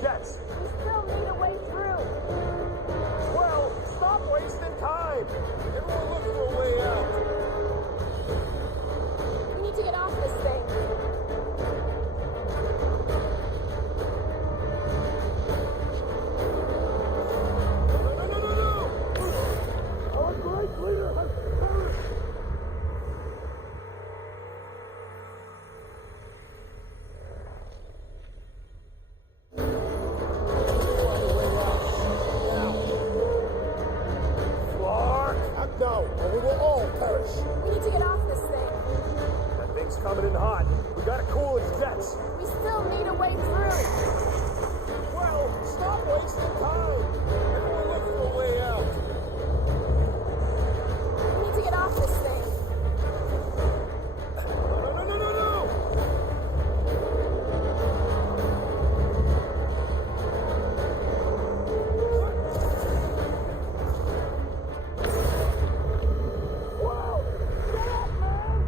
jets. We still need a way through. Well, stop wasting time. Everyone look for a way out. We need to get off this thing. No. Our great leader has perished. No, or we will all perish. We need to get off this thing. That thing's coming in hot. We gotta cool its jets. We still need a way through. Well, stop wasting time. Everyone look for a way out. We need to get off this thing. No. Whoa! Get up, man!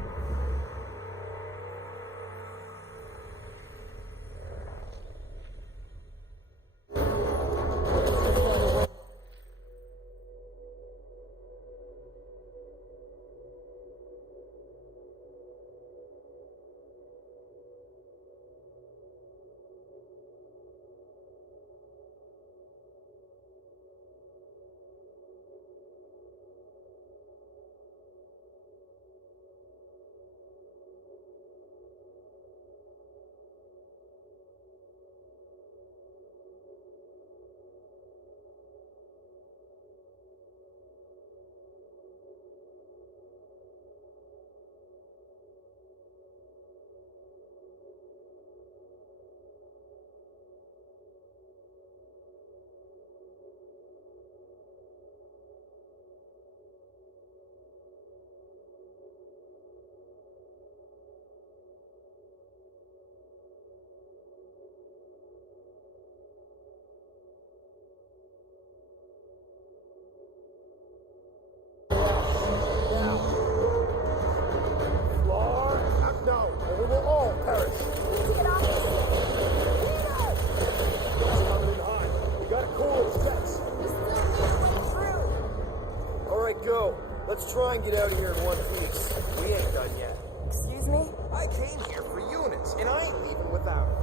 No, or we will all perish. We need to get off this thing. It's coming in hot. We gotta cool its jets. We still need a way through. All right, go. Let's try and get out of here in one piece. We ain't done yet. Excuse me? I came here for units, and I ain't leaving without them.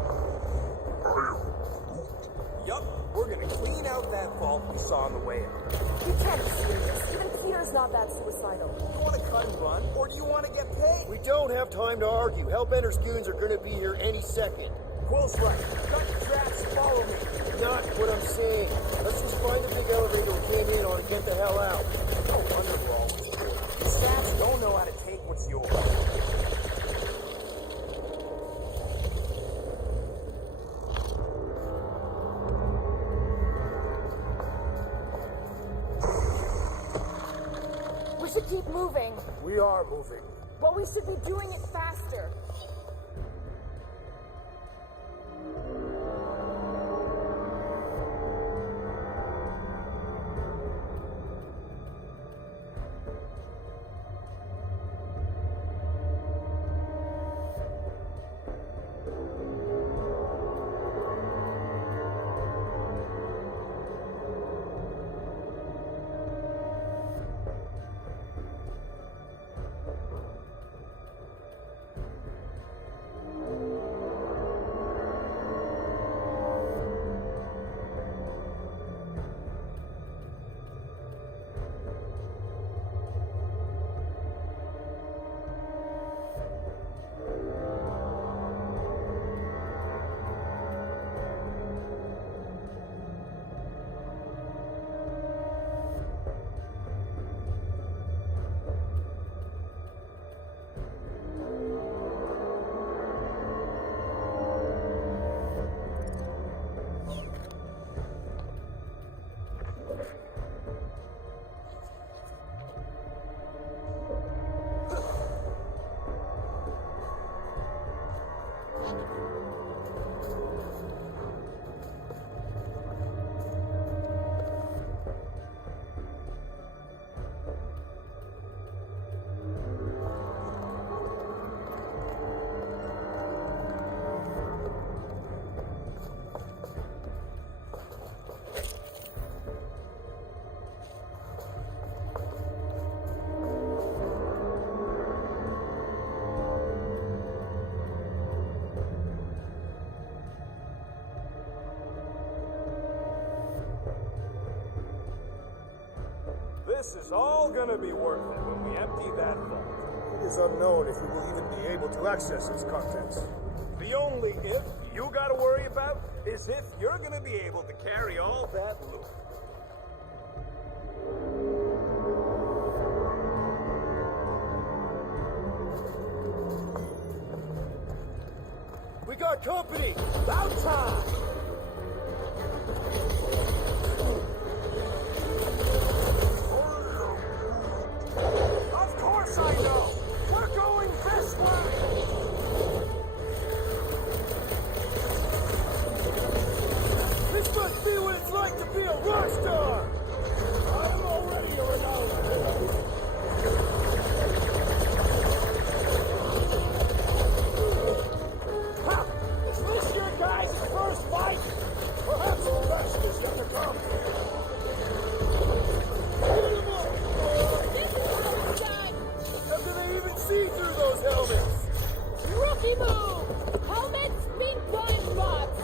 Yup, we're gonna clean out that vault we saw on the way up. You can't be serious. Even Peter's not that suicidal. You wanna cut and run, or do you wanna get paid? We don't have time to argue. Hellbender's goons are gonna be here any second. Quill's right. Cut your traps and follow me. Not what I'm saying. Let's just find the big elevator we came in on and get the hell out. No wonder we're always poor. You saps don't know how to take what's yours. We should keep moving. We are moving. But we should be doing it faster. This is all gonna be worth it when we empty that vault. It is unknown if we will even be able to access its contents. The only if you gotta worry about is if you're gonna be able to carry all that loot. We got company! About time! Of course I know! We're going this way! This must be what it's like to be a rock star! I'm already a renowned. Ha! Is this your guys' first fight? Perhaps the best is yet to come! How can they even see through those helmets? Rookie move! Helmets, being blind spots!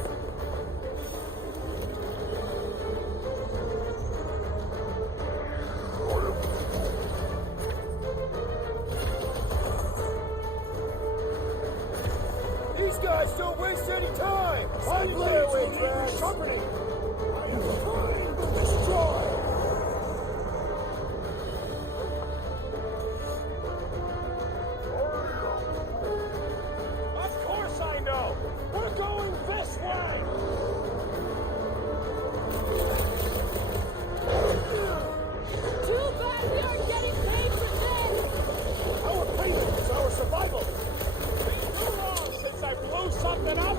These guys don't waste any time! My blades will need resharpening. I am trying to destroy. Of course I know. We're going this way. Too bad we aren't getting paid for this! Our payment is our survival. Been too long since I blew something up.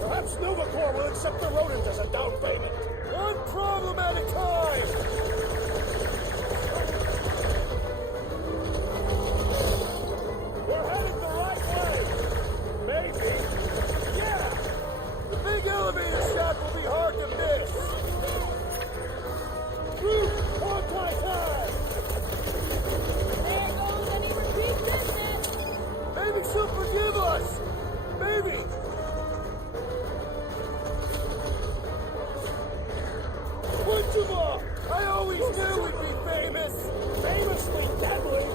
Perhaps Nova Corps will accept the rodent as a down payment. One problem at a time! We're headed the right way. Maybe. Yeah. The big elevator shaft will be hard to miss! Root! One my time! There goes any repeat business! Maybe she'll forgive us! Maybe! Wunchuma! I always knew we'd be famous! Famously deadly.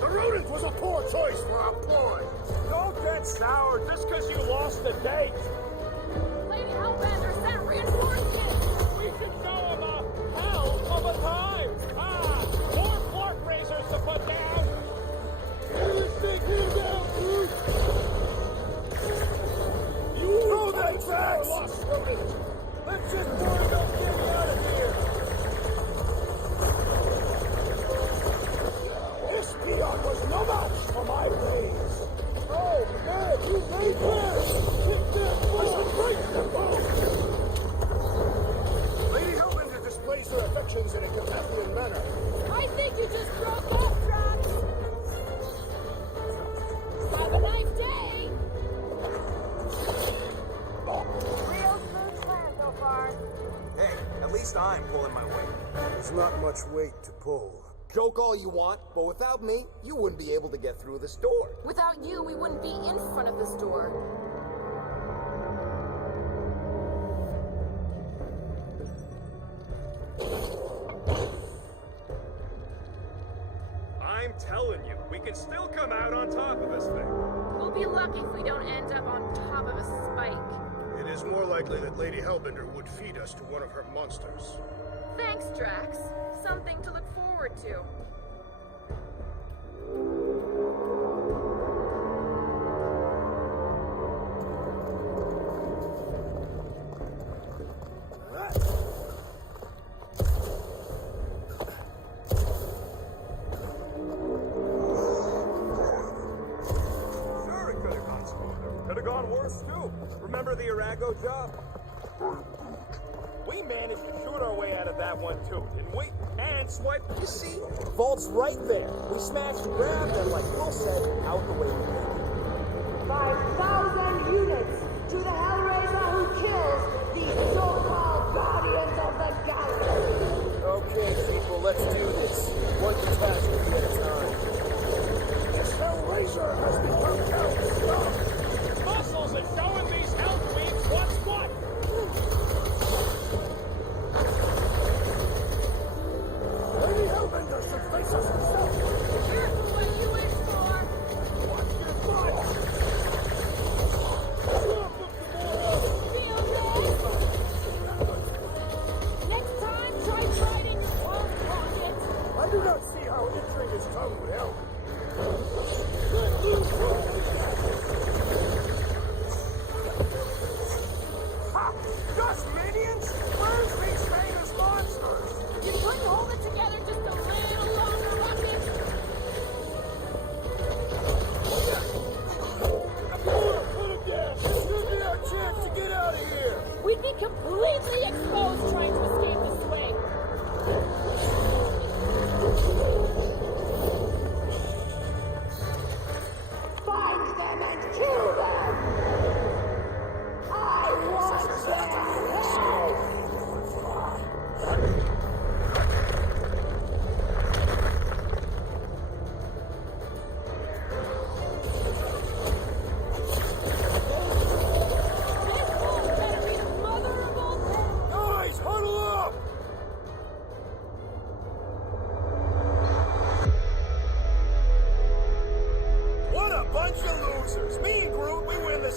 The rodent was a poor choice for our ploy! Don't get sour just because you lost the date. Lady Hellbender sent reinforcements! We should show him a hell of a time. More fork racers to put down. Let's take him down, Groot! You Throw that fight back! for our lost rodent. Let's just worry about getting out of here! This peon was no match for my ways. Oh, man, you made this! Kick that Listen, butt! break the boat. Lady Hellbender displays her affections in a Carpathian manner. I think you just broke up, Drax! Have a nice day! Real smooth plan so far. Hey, at least I'm pulling my weight. There's not much weight to pull. Joke all you want, but without me, you wouldn't be able to get through this door. Without you, we wouldn't be in front of this door. I'm telling you, we can still come out on top of this thing. We'll be lucky if we don't end up on top of a spike. It is more likely that Lady Hellbender would feed us to one of her monsters. Thanks, Drax. Something to look forward to. Sure, it could have gone smoother. Could have gone worse, too. Remember the Arago job? We managed to shoot our way out of that one, too, didn't we? And swipe. You see? Vault's right there. We smashed and grabbed and, like Will said, out the way we came. 5,000 units to the Hellraiser who kills these so-called Guardians of the Galaxy. Okay, people, let's do this. One catastrophe at a time. This Hellraiser has become Hell's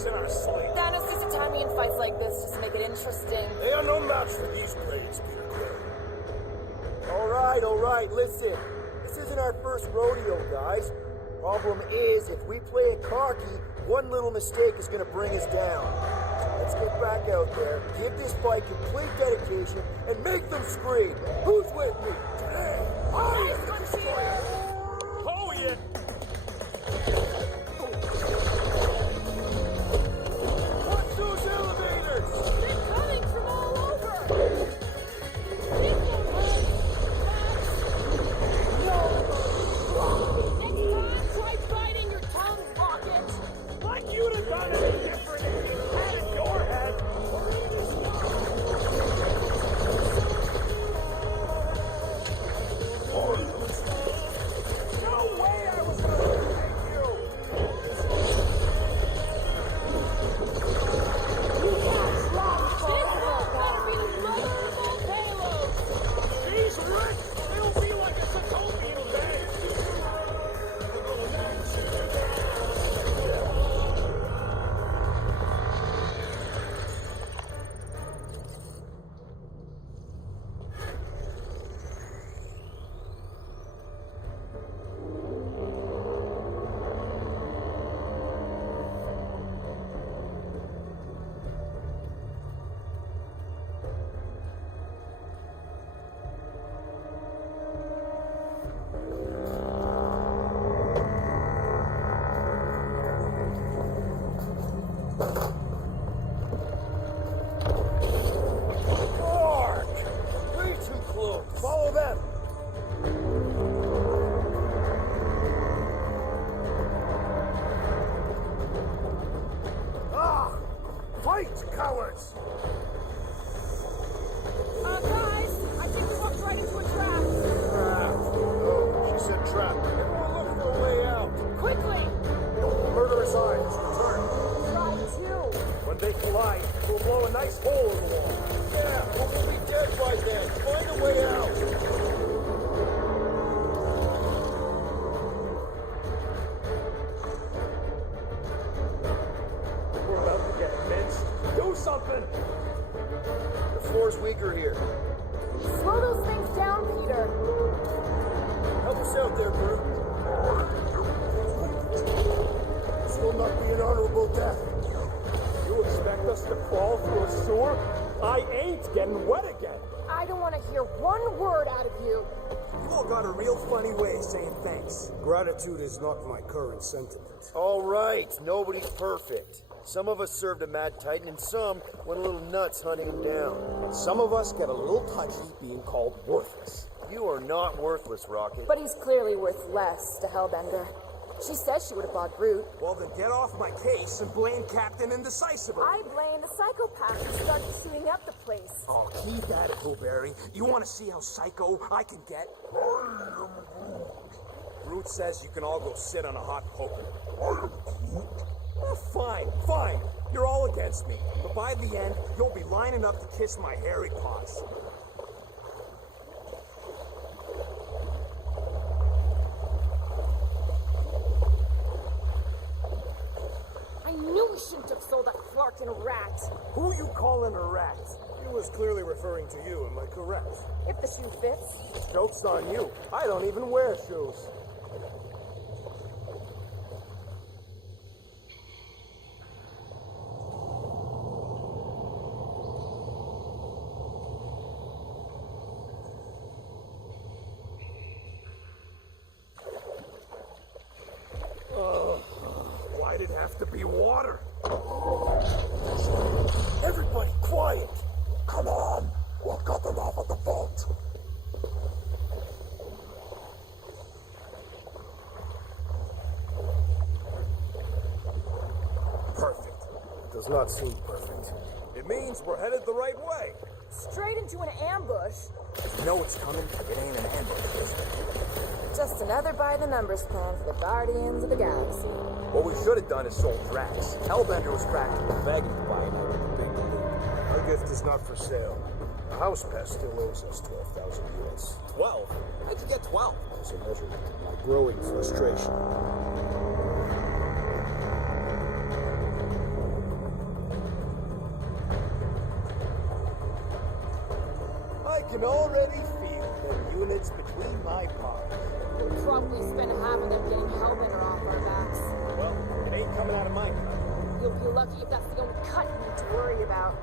in our sleep. Thanos used to time me in fights like this just to make it interesting. They are no match for these blades, Peter Quill. All right, listen. This isn't our first rodeo, guys. Problem is, if we play it cocky, one little mistake is gonna bring us down. So let's get back out there, give this fight complete dedication, and make them scream. Who's with me? Today, I am the destroyer! Oh, yeah. Watch those elevators! They're coming from all over! Next time, try biting your tongue, Rocket! Like you'd have done any different if you had it in your head. No way I was going to take you. This one better be the mother of all payloads! He's rich. It'll be like a Sokovian day. Mark! Way too close. Follow them. Fight, cowards! Guys, I think we walked right into a trap. Oh, she said trap. Everyone look for a way out. Quickly! The murderous eye has returned. Try to. When they collide, we'll blow a nice hole in the wall. Yeah, well, we'll be dead by then. Find a way out. We're about to get minced. Do something! The floor's weaker here. Slow those things down, Peter. Help us out there, Groot. This will not be an honorable death. You expect us to crawl through a sewer? I ain't getting wet again. I don't want to hear one word out of you. You all got a real funny way of saying thanks. Gratitude is not my current sentiment. All right, nobody's perfect. Some of us served a Mad Titan, and some went a little nuts hunting him down. Some of us get a little touchy being called worthless. You are not worthless, Rocket. But he's clearly worth less to Hellbender. She said she would have bought Groot. Well, then get off my case and blame Captain Indecisible. I blame the psychopath who started shooting up the place. Oh, keep that, Blueberry. You want to see how psycho I can get? Groot says you can all go sit on a hot poker. Fine, fine. You're all against me. But by the end, you'll be lining up to kiss my hairy paws. I knew we shouldn't have sold that Flarkin rat. Who you calling a rat? He was clearly referring to you, am I correct? If the shoe fits. Joke's on you. I don't even wear shoes. Why'd it have to be water? Everybody, quiet! Come on, we'll cut them off at the vault. Perfect. It does not seem perfect. It means we're headed the right way. Straight into an ambush. You know it's coming. It ain't an ambush, is it? Just another by-the-numbers plan for the Guardians of the Galaxy. What we should have done is sold Drax. Hellbender was practically begging to buy it out of the big loot. Our gift is not for sale. The house pest still owes us 12,000 units. 12? How'd you get 12? As a measurement of my growing frustration. already feel the units between my paws. We'll probably spend half of them getting Hellbender off our backs. Well, it ain't coming out of my cut. You'll be lucky if that's the only cut you need to worry about.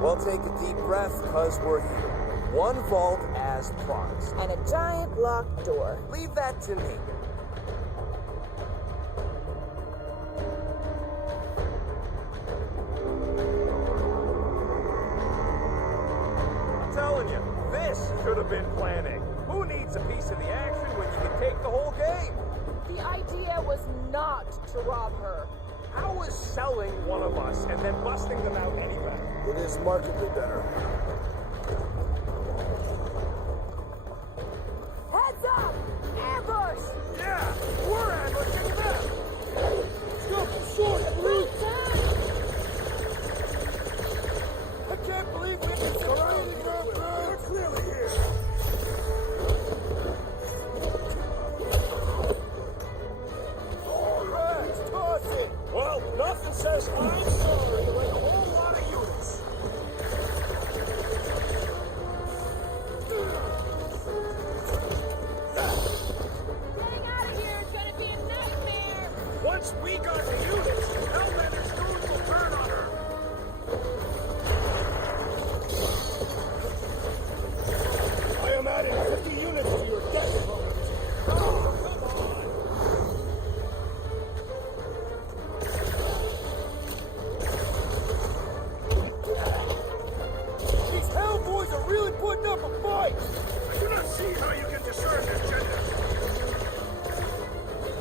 Well, take a deep breath, cause we're here. One vault as promised. And a giant locked door. Leave that to me. I'm telling you, this should have been planning. Who needs a piece of the action when you can take the whole game? The idea was not to rob her. How is selling one of us and then busting them out any better? It is markedly better. Heads up! Ambush! Yeah, we're ambushing them! I can't believe we've been surrounded. We're clearly here. All right, toss it. Well, nothing says I'm sorry like a whole lot of units. Getting out of here is gonna be a nightmare! Once we got the units, Hellbender's crews will turn on her. I am adding 50 units to your death bonus. Oh, come on. These Hellboys are really putting up a fight. I do not see how you can discern this gender. This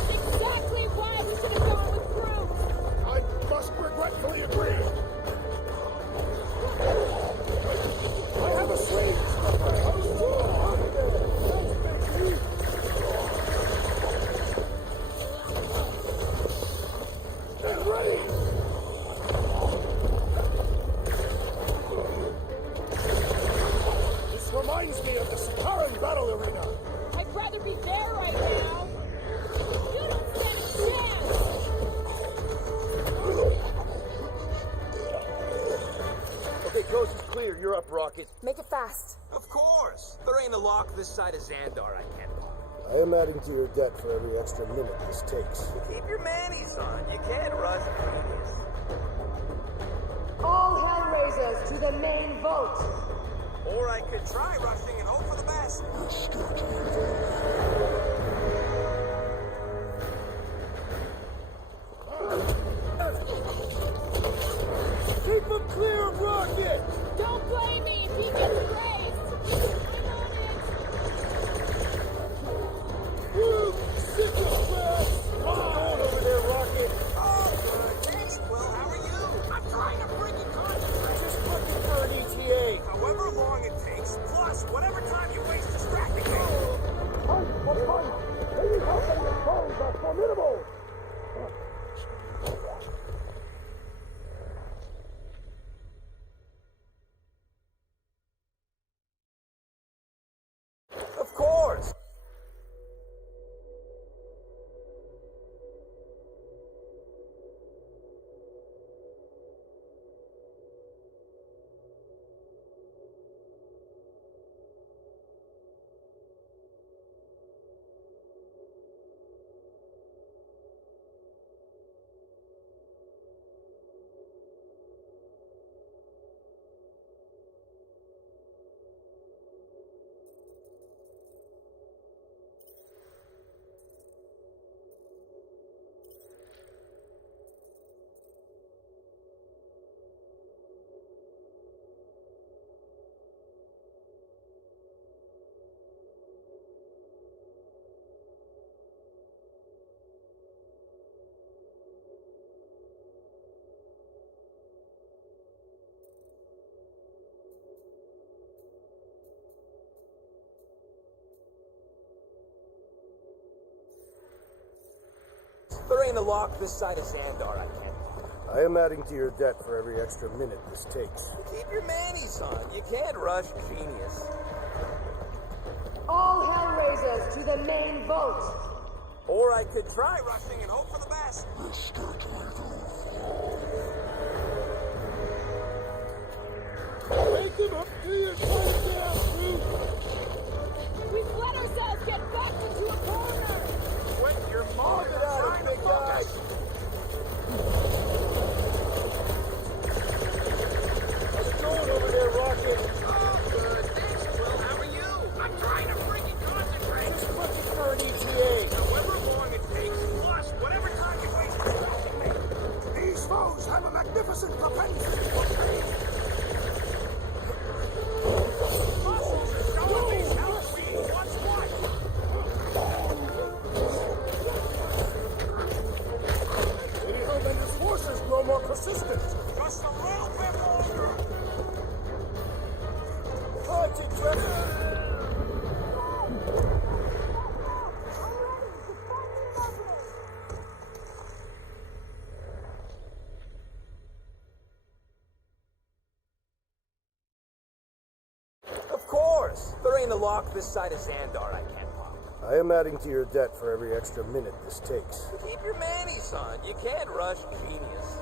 is exactly why we should have gone with Groot! I must regretfully agree. I have a strange. Get ready. This reminds me of the Sakaran battle arena. I'd rather be there right now! You don't stand a chance! Okay, coast is clear. You're up, Rocket. Make it fast. Of course. There ain't a lock this side of Xandar I can't lock. I am adding to your debt for every extra minute this takes. Keep your manis on. You can't rush genius. All Hellraisers to the main vault. Or I could try rushing and hope for the best. Keep them clear of Rocket! Don't blame me if he gets grazed! I'm on it! You sick of crap! How's it going over there, Rocket? Oh, good. Thanks, Quill. How are you? I'm trying to freaking concentrate. Just looking for an ETA. However long it takes, plus whatever time you waste distracting me. Maybe Hellbender's foes are formidable. Of course. There ain't a lock this side of Xandar I can't lock. I am adding to your debt for every extra minute this takes. Keep your manis on. You can't rush genius. All Hellraisers to the main vault. Or I could try rushing and hope for the best. Take him up to your touchdown, dude! We've let ourselves get backed into a corner! Quit your mom, Get out of trying to big guy! focus. How's it going over there, Rocket? Oh, good. Thanks, Will. How are you? I'm trying to freaking concentrate. Just looking for an ETA. However long it takes, plus whatever time you waste distracting me. These foes have a magnificent propensity for pain. Muscles are showing me how sweet what's what. Lady Hellbender's forces grow more persistent. Just a little bit longer. Concentrate! Of course. There ain't a lock this side of Xandar I can't pop. I am adding to your debt for every extra minute this takes. Keep your manny, son. You can't rush genius.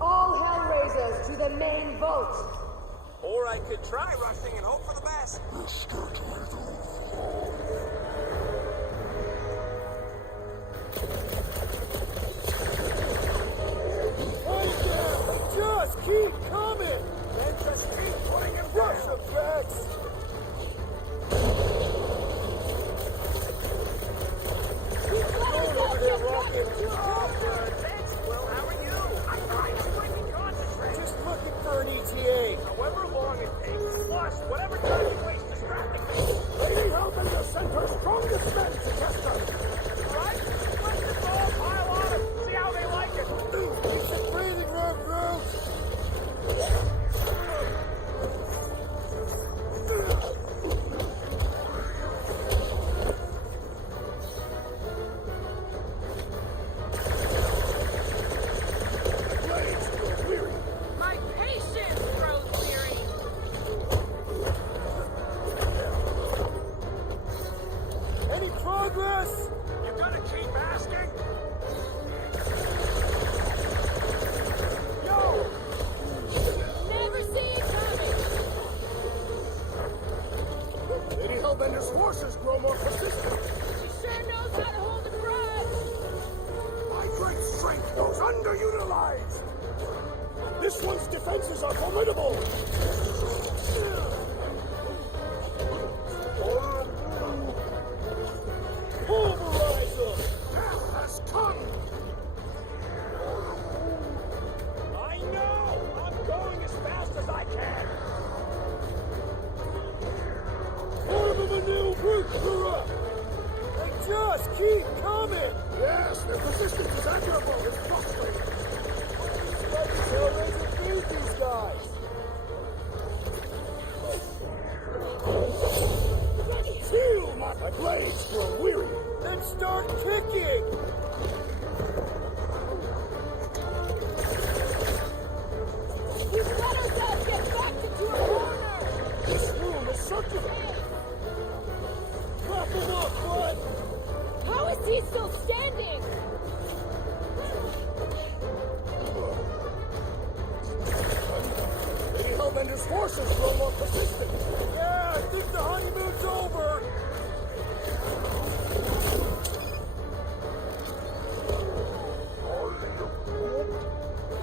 All Hellraisers to the main vault. Or I could try rushing and hope for the best. Just keep coming! Then just keep putting him Rush down. him, Drax! We've let ourselves get backed into a Oh, corner! good. Thanks, Will. How are you? I'm trying to freaking concentrate. Just looking for an ETA. However long it takes, plus whatever time you waste distracting me. Lady Hellbender sent her strongest men to test us. Right? Let's just all pile on them. See how they like it. Keep some breathing room, Groot! Blades grow weary. My patience grows weary! Any progress? You gonna keep asking? Yo! Never see it coming! Lady Hellbender's forces grow more persistent. She sure knows how to hold a grudge! My great strength goes underutilized. This one's defenses are formidable. Pulverize them. Death has come. I know! I'm going as fast as I can. Form of a new brute, Kura. They just keep coming! Yes, their persistence is admirable. It's frustrating. Let the Hellraiser beat these guys! Feel my blades grow weary. Then start kicking! We've let ourselves get backed into a corner! This room is circular. Clap them up, bud! How is he still standing? Lady Hellbender's forces grow more persistent. Yeah, I think the honeymoon's over!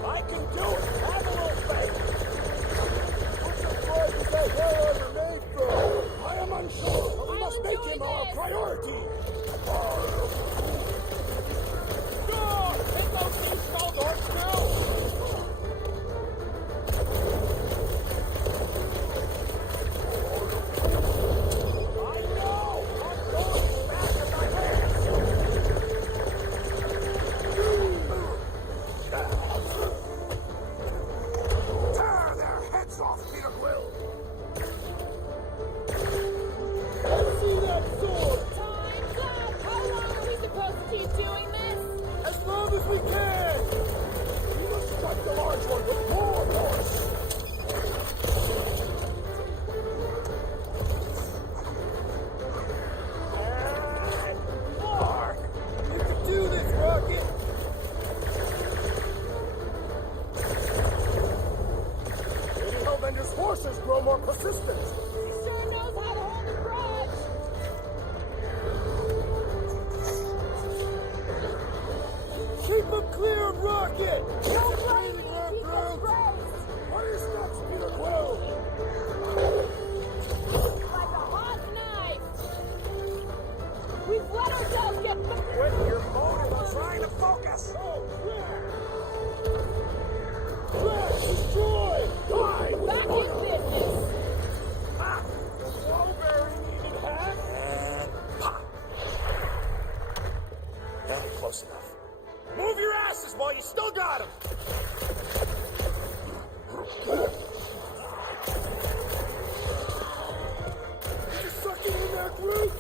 I can do it. Have a little faith. What the fuck is that hell ever made from? My Suck it! Don't blame me, keep us praised! What is next, Peter Quill? Like a hot knife! We've let ourselves get... Quit your motive, I'm trying to focus! Oh, Crash, destroy! Die! Back in business! Ah, the strawberry needed hack. And pop. Not close enough. Move your asses while you still got him! Just suck it in there, Groot!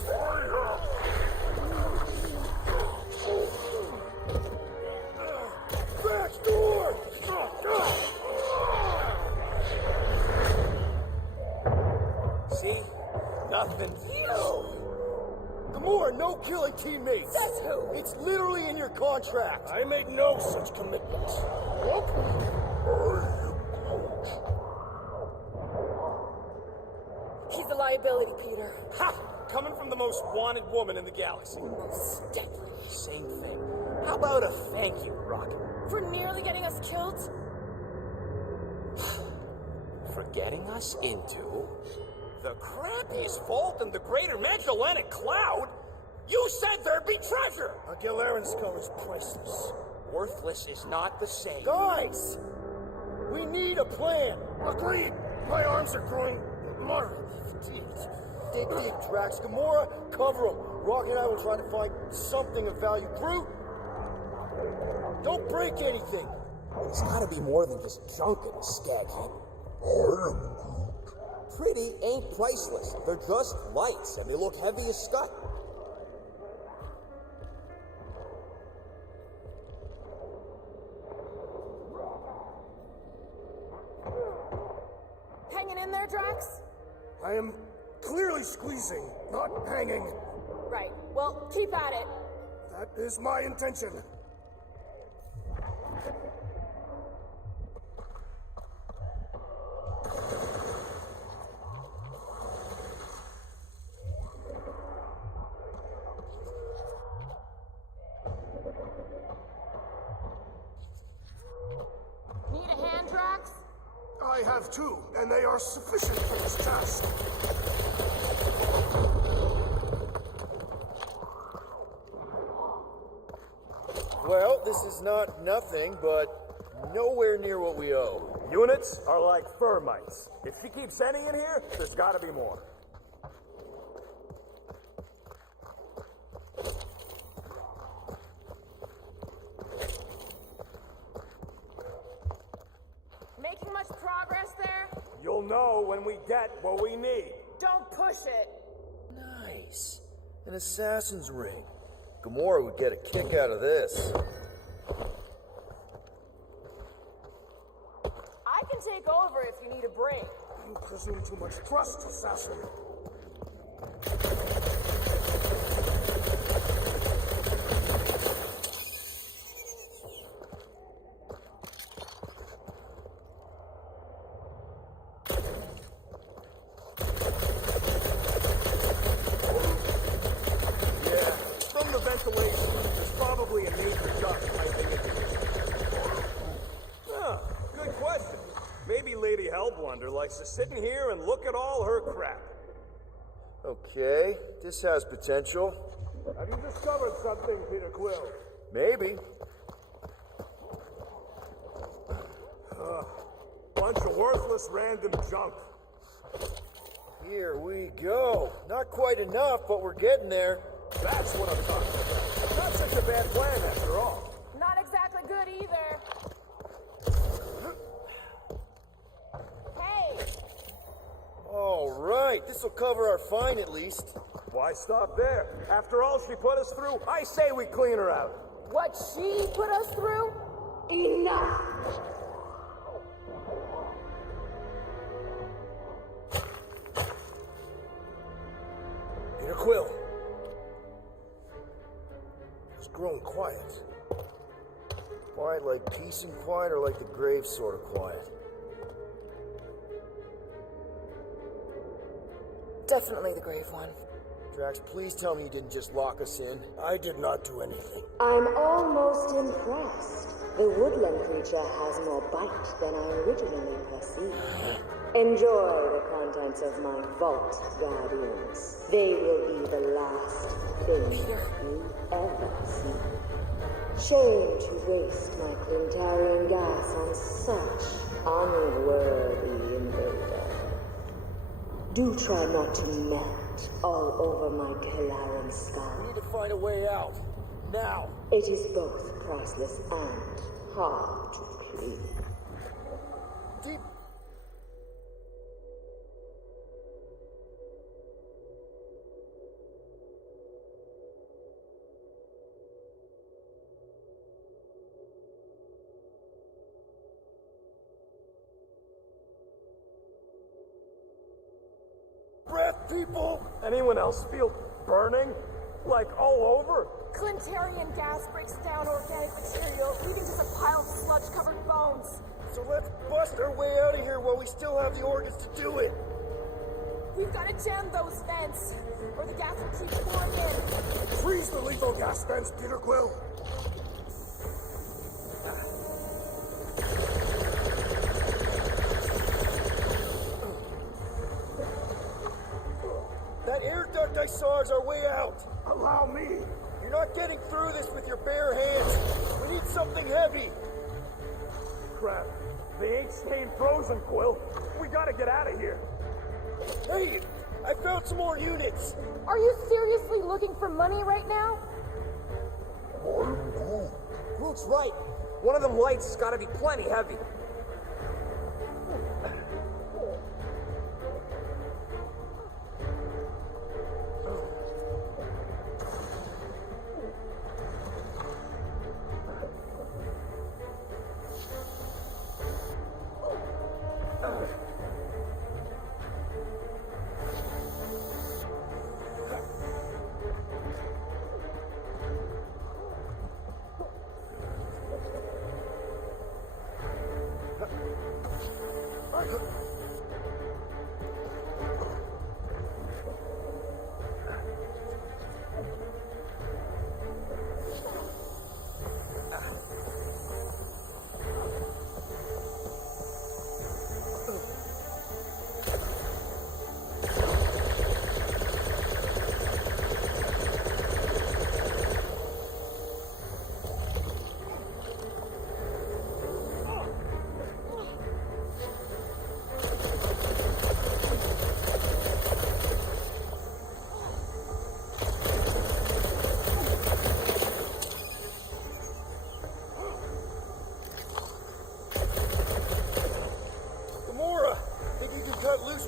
Back door! See? Nothing. Gamora, no killing teammates! Says who? It's literally in your contract! I made no such commitments. He's a liability, Peter. Ha! Coming from the most wanted woman in the galaxy. Most deadly. Same thing. How about a thank you, Rocket? For nearly getting us killed? For getting us into the crappiest vault in the greater Magellanic Cloud? You said there'd be treasure! A Gilarian skull is priceless. Worthless is not the same. Guys! We need a plan! Agreed. My arms are growing moderately fatigued. Dig deep, Drax. Gamora, cover him. Rocket and I will try to find something of value. Groot, don't break anything. There's gotta be more than just junk in a skag heap. Pretty ain't priceless. They're just lights, and they look heavy as scut. Hanging in there, Drax? I am clearly squeezing, not hanging. Right. Well, keep at it. That is my intention. Need a hand, Drax? I have two, and they are sufficient for this task. Well, this is not nothing, but nowhere near what we owe. Units are like fur mites. If she keeps any in here, there's gotta be more. Making much progress there? You'll know when we get what we need. Don't push it. Nice. An assassin's ring. Gamora would get a kick out of this. I can take over if you need a break. You presume too much trust, assassin. There's probably a major duct piping into it. Huh, good question. Maybe Lady Hellblunder likes to sit in here and look at all her crap. Okay, this has potential. Have you discovered something, Peter Quill? Maybe. Bunch of worthless random junk. Here we go. Not quite enough, but we're getting there. That's what I'm talking about. Not such a bad plan after all. Not exactly good either. Hey! All right, this will cover our fine at least. Why stop there? After all she put us through, I say we clean her out. What she put us through? Enough! Peter Quill. It's growing quiet. Quiet like peace and quiet, or like the grave sort of quiet? Definitely the grave one. Drax, please tell me you didn't just lock us in. I did not do anything. I'm almost impressed. the woodland creature has more bite than I originally perceived. Enjoy the contents of my vault, Guardians. They will be the last thing you ever see. Shame to waste my Clintarian gas on such unworthy invader. Do try not to melt all over my Kalaran skull. We need to find a way out. Now. It is both priceless and hard to clean. Deep. Breath, people! Anyone else feel burning? Like all over? Clintarian gas breaks down organic material, leading to a pile of sludge-covered bones. So let's bust our way out of here while we still have the organs to do it. We've got to jam those vents, or the gas will keep pouring in. Freeze the lethal gas vents, Peter Quill! That air duct I saw is our way out. Allow me! You're not getting through this with your bare hands. We need something heavy. Crap. They ain't staying frozen, Quill. We gotta get out of here. Hey, I found some more units. Are you seriously looking for money right now? Groot's right. One of them lights has gotta be plenty heavy.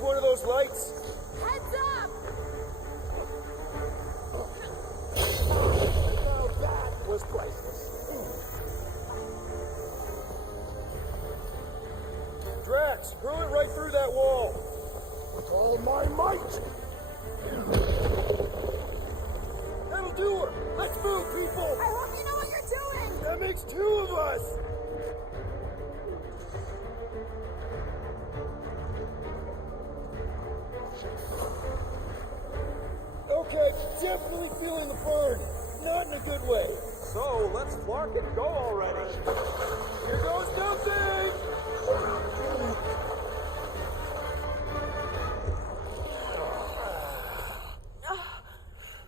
One of those lights? Heads up! Now that was priceless. Drax, hurl it right through that wall. With all my might! That'll do her. Let's move, people. I hope you know what you're doing! That makes two of us. Okay, definitely feeling the burn. Not in a good way. So, let's flark and go already. Here goes nothing!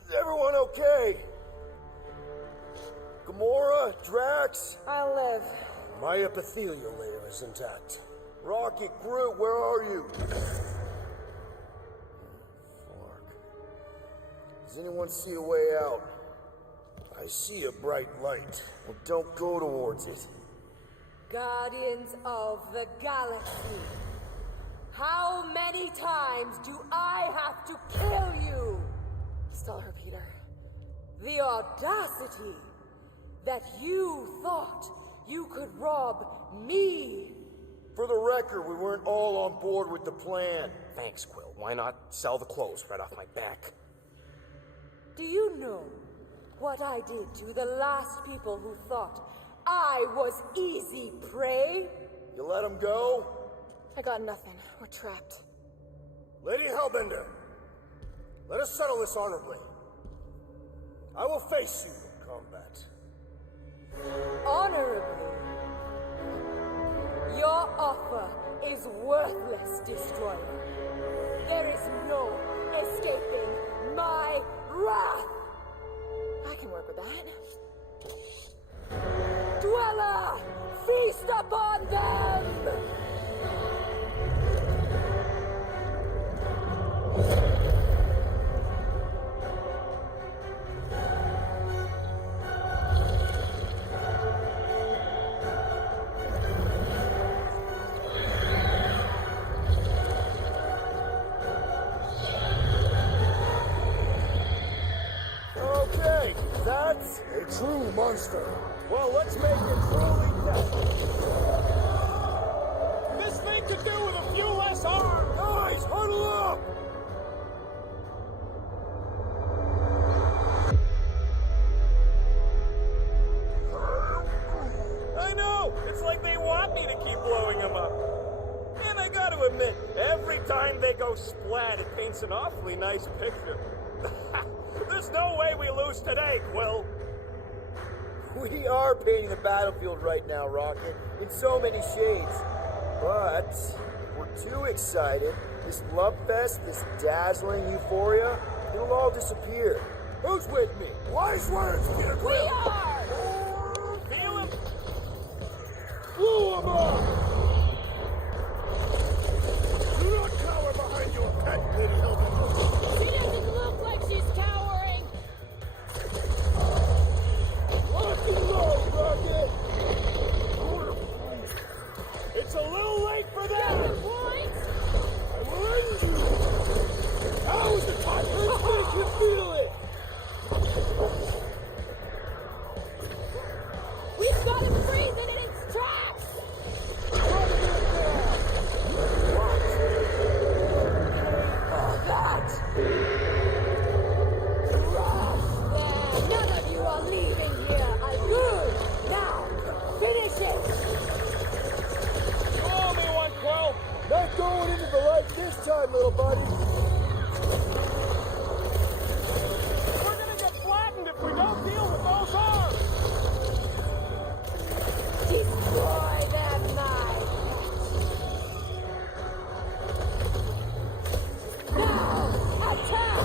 Is everyone okay? Gamora, Drax? I'll live. My epithelial layer is intact. Rocket, Groot, where are you? Does anyone see a way out? I see a bright light. Well, don't go towards it. Guardians of the Galaxy, how many times do I have to kill you? Stall her, Peter. The audacity that you thought you could rob me. For the record, we weren't all on board with the plan. Thanks, Quill. Why not sell the clothes right off my back? Do you know what I did to the last people who thought I was easy prey? You let him go? I got nothing. We're trapped. Lady Hellbender, let us settle this honorably. I will face you in combat. Honorably? offer is worthless, Destroyer. There is no escaping my wrath. I can work with that. Dweller, feast upon them! Okay, that's a true monster. Well, let's make it truly deadly. This thing could do with a few less arms. Guys, huddle up! I know! It's like they want me to keep blowing them up. And I gotta admit, every time they go splat, it paints an awfully nice picture. There's no way we lose today, Quill. We are painting the battlefield right now, Rocket, in so many shades. But if we're too excited, this love fest, this dazzling euphoria, it'll all disappear. Who's with me? Wise words, Peter We Quill! are! Feel him? Blew 'em up! Do not cower behind your pet, Lady Hellbender. She doesn't look like she's cowering! Lock and load, Rocket! It's a little late for Got that. the point? I will end you! Now's the time! Let's make you feel it! We've got to freeze it in its tracks! That! Rough there! None of you are leaving here alive! Now, finish it! Call me one, Quill. Not going into the light this time, little buddy! We're gonna get flattened if we don't deal with those arms. Destroy them, my Now, attack!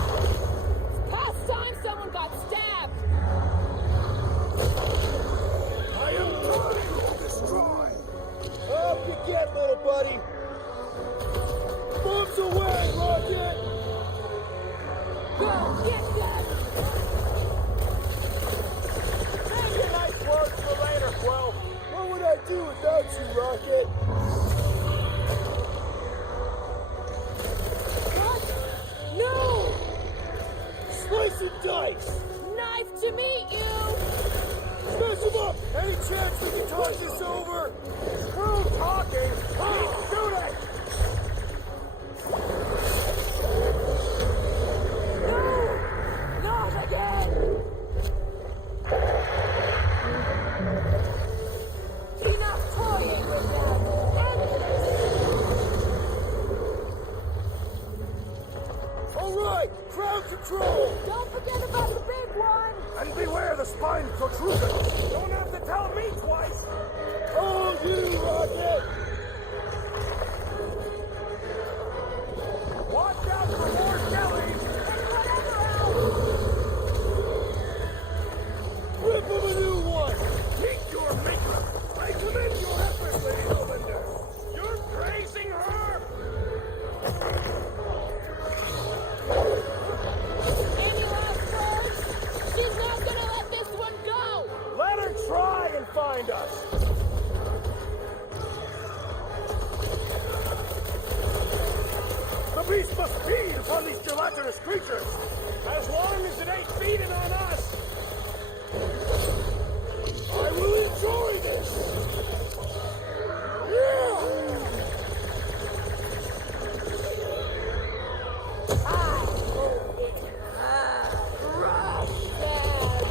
It's past time someone got stabbed! I am trying to destroy! Up you get, little buddy! Bombs away, Rocket! Go get them! Save your nice words for later, Quill. What would I do without you, Rocket? What? No! Slice and dice! Knife to meet you! Smash him up! Any chance we can talk this over? Screw talking. Keep shooting. No! Not again! Enough toying with them! All right, crowd control! Don't forget about the big one! And beware the spine protrusion. Don't have to tell me twice. Oh, you, Rocket! Watch out for more jellies. And whatever else! Rip him a new one! Meet your maker. I commend your efforts, Lady Hellbender. You're praising her. Any last words? She's not gonna let this one go! Let her try and find us. The beast must feed upon these gelatinous creatures. As long as it ain't feeding on us. I will enjoy this. I hope it crushed them!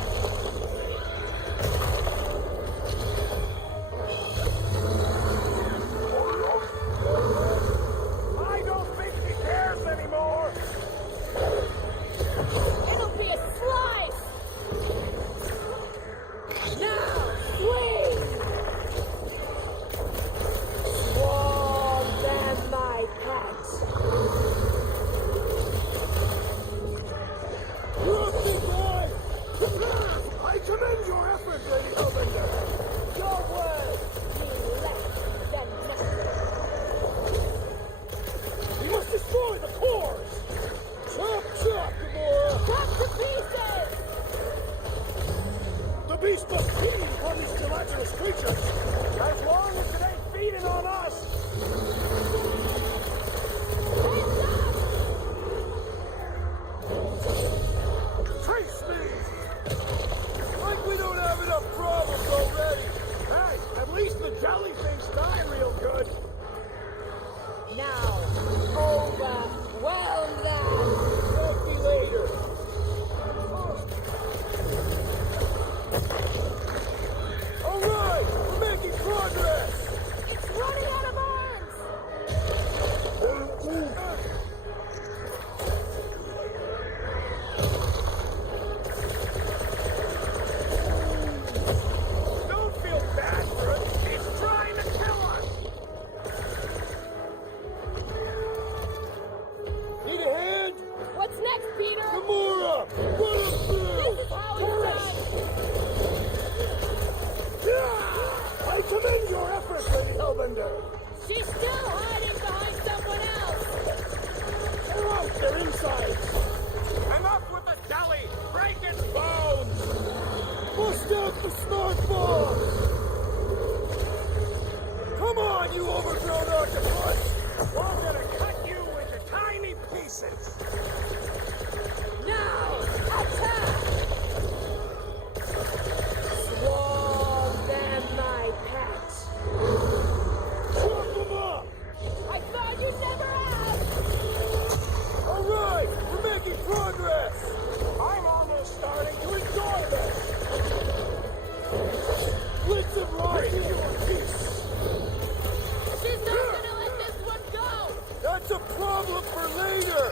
I don't think she cares anymore. It'll be a slice! beast must feed on these gelatinous creatures. As long as it ain't feeding on us. Trace me! Like we don't have enough problems already. Hey, at least the jelly things die real good. Now, overwhelm them! Thank me later. All right, we're making progress. It's running out of arms! Don't feel bad for it. It's trying to kill us. Need a hand? What's next, Peter? Gamora, run up through. This is how it's done! I commend your efforts, Lady Hellbender. She's still hiding behind someone else! Tear out their insides. Enough with the jelly. Break its bones. Bust out the smart box. Come on, you overgrown octopus. We're gonna cut you into tiny pieces. Now, attack! Swarm them, my pet! Chop them up. I thought you'd never ask! All right, we're making progress. I'm almost starting to enjoy this. Blitz and rot in your peace. She's not gonna let this one go! That's a problem for later.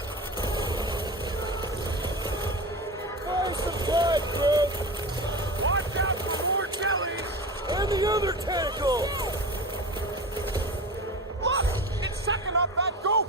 Buy some time, Greg. Watch out for more jellies. And the other tentacles. Look, it's sucking up that goop.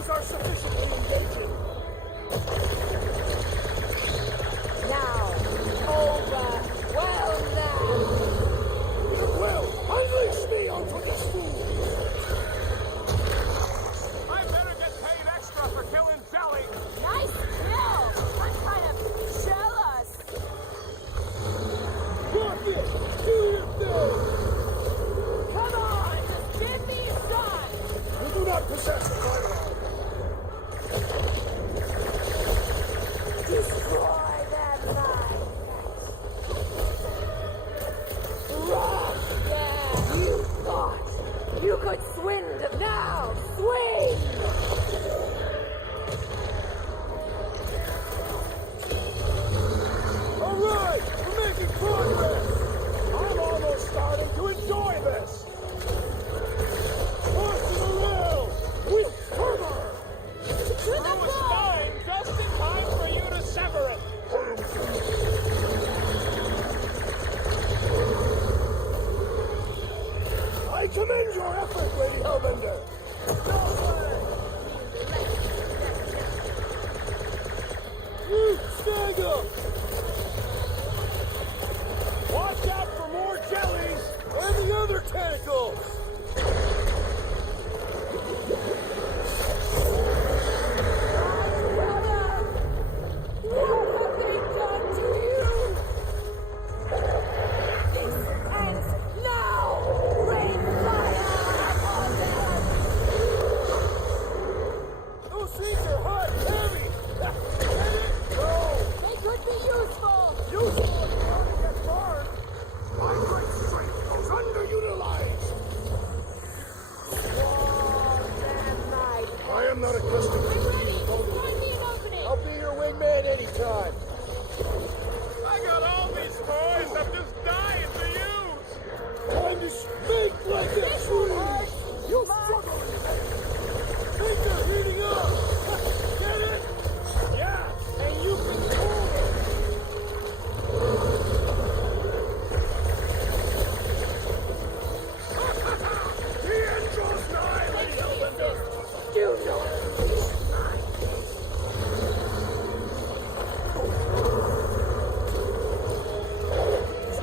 Those are sufficiently engaging. Now, overwhelm them! Well, unleash me onto these fools! I better get paid extra for killing Jelly. Nice kill! I'm kind of jealous. Rocket, do your thing! Come on, just give me a shot. You do not possess the firearm. Destroy them, mine! Rock them! You thought you could swing them. Now, swing! All right, we're making progress. I'm almost starting to enjoy this. Tossing around with fervor. To the Through a ball! spine just in time for you to sever it. I commend your effort, Lady Hellbender. You stand up. Watch out for more jellies and the other tentacles. Brother! What have they done to you? This ends now! Rain fire upon them! Those things are hot and heavy. Get it? No. They could be useful. Useful if you want to get burned. My great strength goes underutilized. Warm them, my I am not accustomed to I'm ready. being totally. Find me an opening. I'll be your wingman anytime. I got all these toys I'm just dying to use. Time to speak like a tree. You struggle. Things are heating up. Get it? Yeah, and you control it. The end draws nigh, Lady Hellbender. do not waste my days.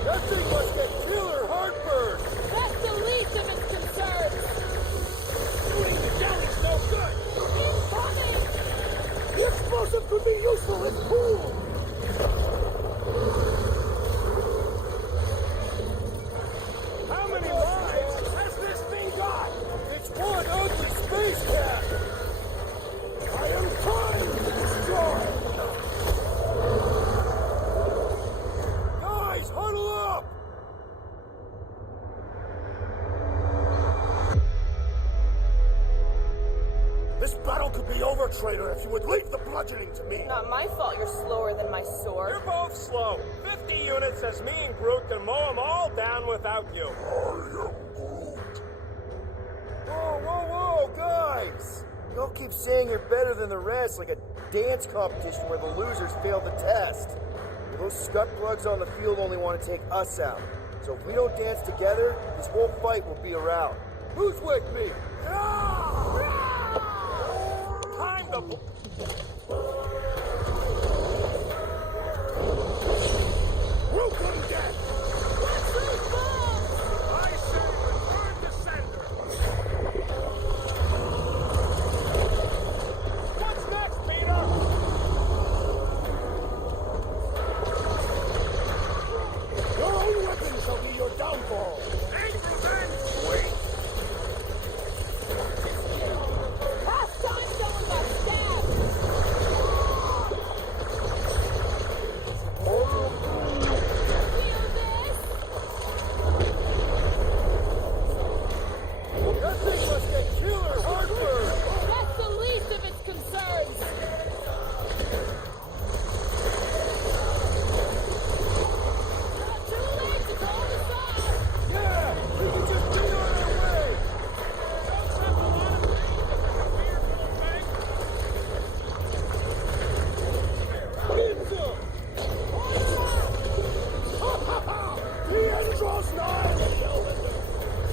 That thing must get killer heartburn. That's the least of its concerns. Shooting the jelly's no good. Incoming! The explosive could be useful as cool. How many lives has this thing got? It's one ugly space cat. I am trying to destroy. Guys, huddle up. This battle could be over, traitor, if you would leave the bludgeoning to me. Not my fault you're slower than my You're sword. both slow. 50 units as me and Groot can mow them all down without you. Whoa, whoa, whoa, guys! Y'all keep saying you're better than the rest, like a dance competition where the losers failed the test. Well, those scut plugs on the field only want to take us out. So if we don't dance together, this whole fight will be a rout. Who's with me? Time to... Welcome, death! I say return to sender. What's next, Peter? Your own weapon shall be your downfall. Angels and sweet. Last time someone got stabbed. Feel this? That thing must get killer heartburn. That's the least of its concerns. Not too late to call this off. Yeah, we can just get on our way. Pizza! The end draws nigh, Lady Hellbender.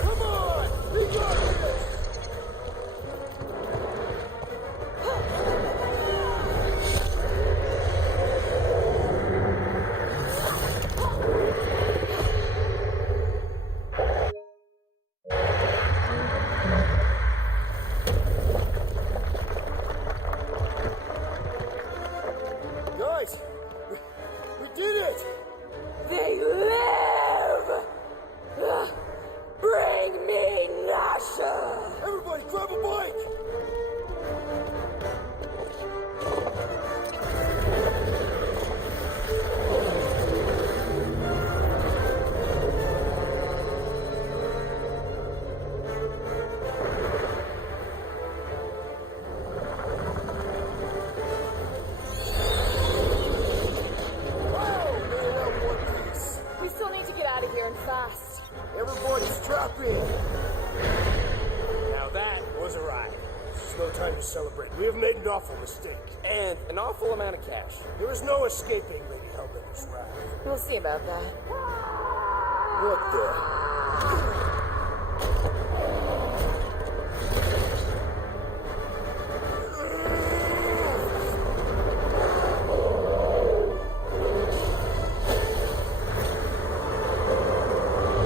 Come on, we got this. Everybody strap in! Now that was a ride. There's no time to celebrate. We have made an awful mistake. And an awful amount of cash. There is no escaping Lady Hellbender's wrath. We'll see about that. What the?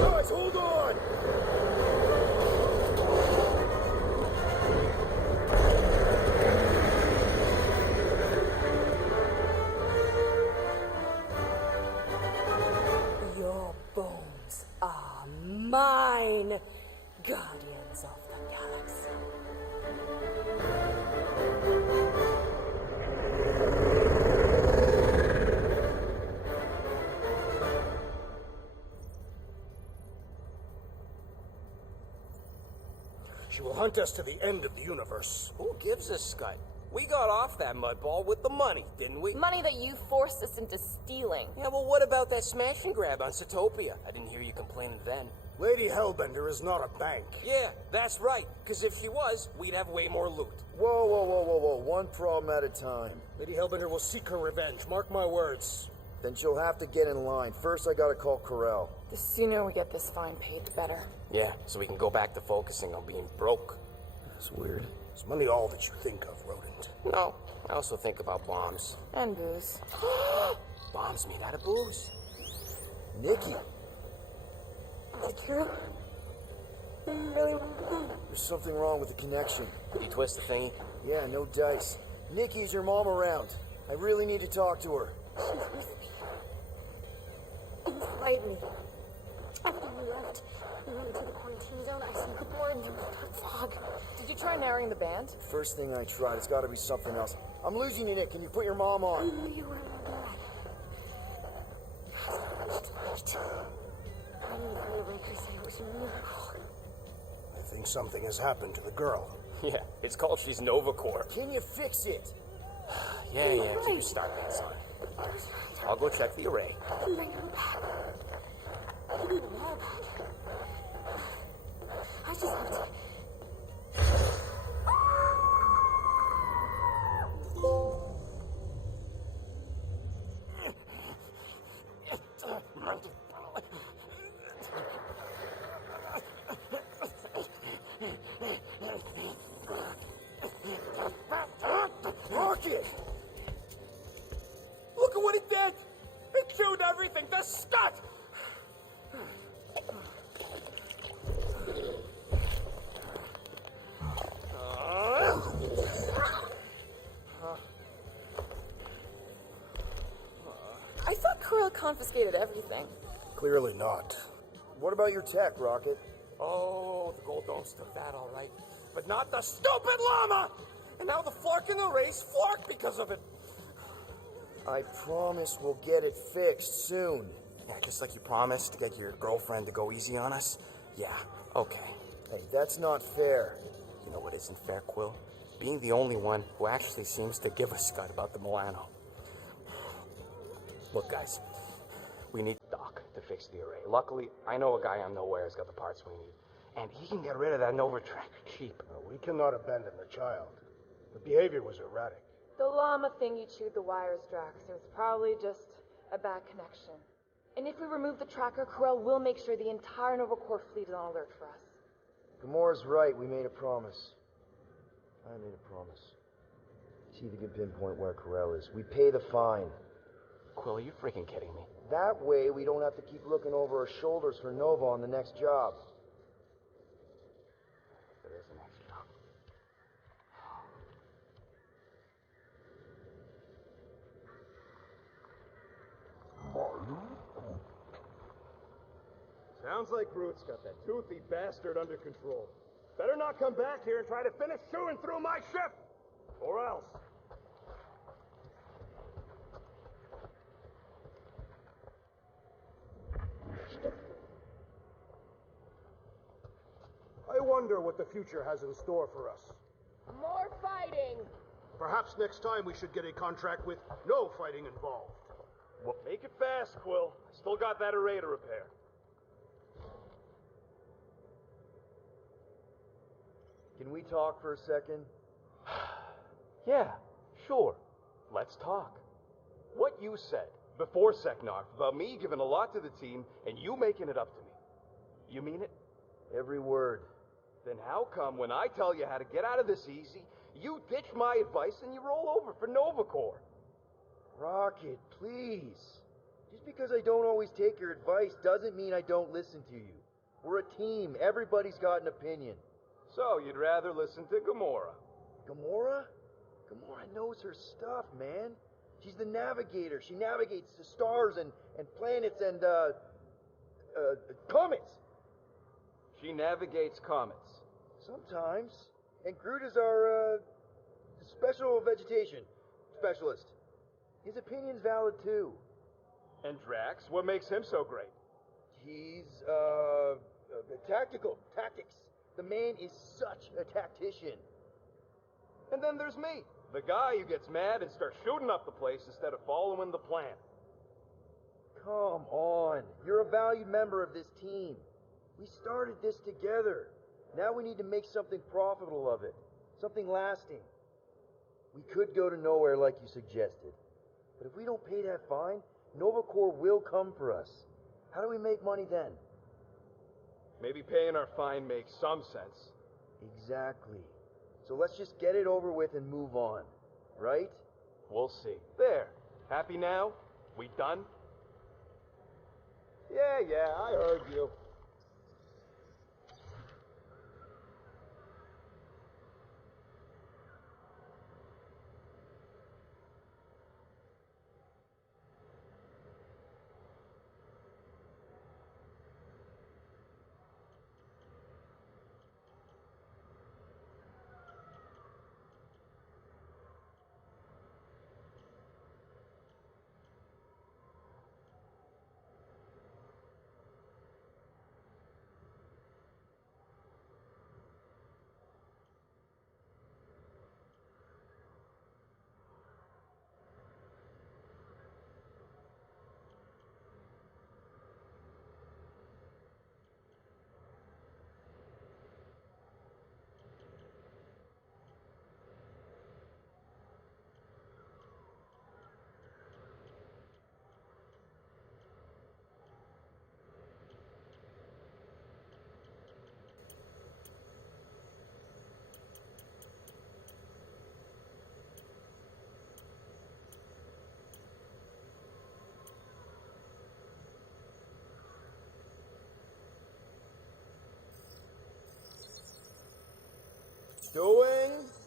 Guys, hold on! Your bones are mine, guardians of the galaxy. She will hunt us to the end of the universe. Who gives a scut? We got off that mudball with the money, didn't we? Money that you forced us into stealing. Yeah, well, what about that smash and grab on Satopia? I didn't hear you complaining then. Lady Hellbender is not a bank. Yeah, that's right. Because if she was, we'd have way more loot. Whoa, whoa, whoa, whoa, whoa. One problem at a time. Lady Hellbender will seek her revenge. Mark my words. Then she'll have to get in line. First, I gotta call Corel. The sooner we get this fine paid, the better. Yeah, so we can go back to focusing on being broke. That's weird. Is money all that you think of, rodent? No, I also think about bombs. And booze. Bombs made out of booze. Nikki, Is it true? Really? there's something wrong with the connection. Did you twist the thingy? Yeah, no dice. Nikki, is your mom around? I really need to talk to her. She's with me. Inside me. After we left, we went to the quarantine zone. I seen the board and there was dark fog. Did you try narrowing the band? First thing I tried, it's gotta be something else. I'm losing you, Nick. Can you put your mom on? You were bad. I knew the Breaker said it was a miracle. I think something has happened to the girl. Yeah, it's called she's Nova Corps. Can you fix it? Yeah, keep your start pants on. I'll go check the array. Bring her back. I need them all back. I just have to. Rocket! Look at what it did! It chewed everything to scut! I thought Corel confiscated everything. Clearly not. What about your tech, Rocket? Oh, the gold domes took that all right. But not the stupid llama! And now the Flark in the race flarked because of it. I promise we'll get it fixed soon. Yeah, just like you promised to get your girlfriend to go easy on us? Yeah, okay. Hey, that's not fair. You know what isn't fair, Quill? Being the only one who actually seems to give a scut about the Milano. Look, guys, we need Doc to fix the array. Luckily, I know a guy on Nowhere's got the parts we need. And he can get rid of that Nova track cheap. We cannot abandon the child. The behavior was erratic. The llama thing you chewed the wires, Drax. It was probably just a bad connection. And if we remove the tracker, Corel will make sure the entire Nova Corps fleet is on alert for us. Gamora's right. We made a promise. I made a promise. See if you can pinpoint where Corel is. We pay the fine. Quill, are you freaking kidding me? That way, we don't have to keep looking over our shoulders for Nova on the next job. There is a next job. Sounds like Groot's got that toothy bastard under control. Better not come back here and try to finish chewing through my ship! Or else. I wonder what the future has in store for us. More fighting! Perhaps next time we should get a contract with no fighting involved. Well, make it fast, Quill. I still got that array to repair. we talk for a second? Yeah, sure. Let's talk. What you said before Seknarf about me giving a lot to the team and you making it up to me. You mean it? Every word. Then how come when I tell you how to get out of this easy, you ditch my advice and you roll over for Nova Corps? Rocket, please. Just because I don't always take your advice doesn't mean I don't listen to you. We're a team. Everybody's got an opinion. So you'd rather listen to Gamora? Gamora? Gamora knows her stuff, man. She's the navigator. She navigates the stars and planets and, comets. She navigates comets. Sometimes. And Groot is our, special vegetation specialist. His opinion's valid, too. And Drax, what makes him so great? He's, tactics. The man is such a tactician. And then there's me, the guy who gets mad and starts shooting up the place instead of following the plan. Come on. You're a valued member of this team. We started this together. Now we need to make something profitable of it. Something lasting. We could go to nowhere like you suggested. But if we don't pay that fine, Nova Corps will come for us. How do we make money then? Maybe paying our fine makes some sense. Exactly. So let's just get it over with and move on. Right? We'll see. There. Happy now? We done? Yeah, I heard you.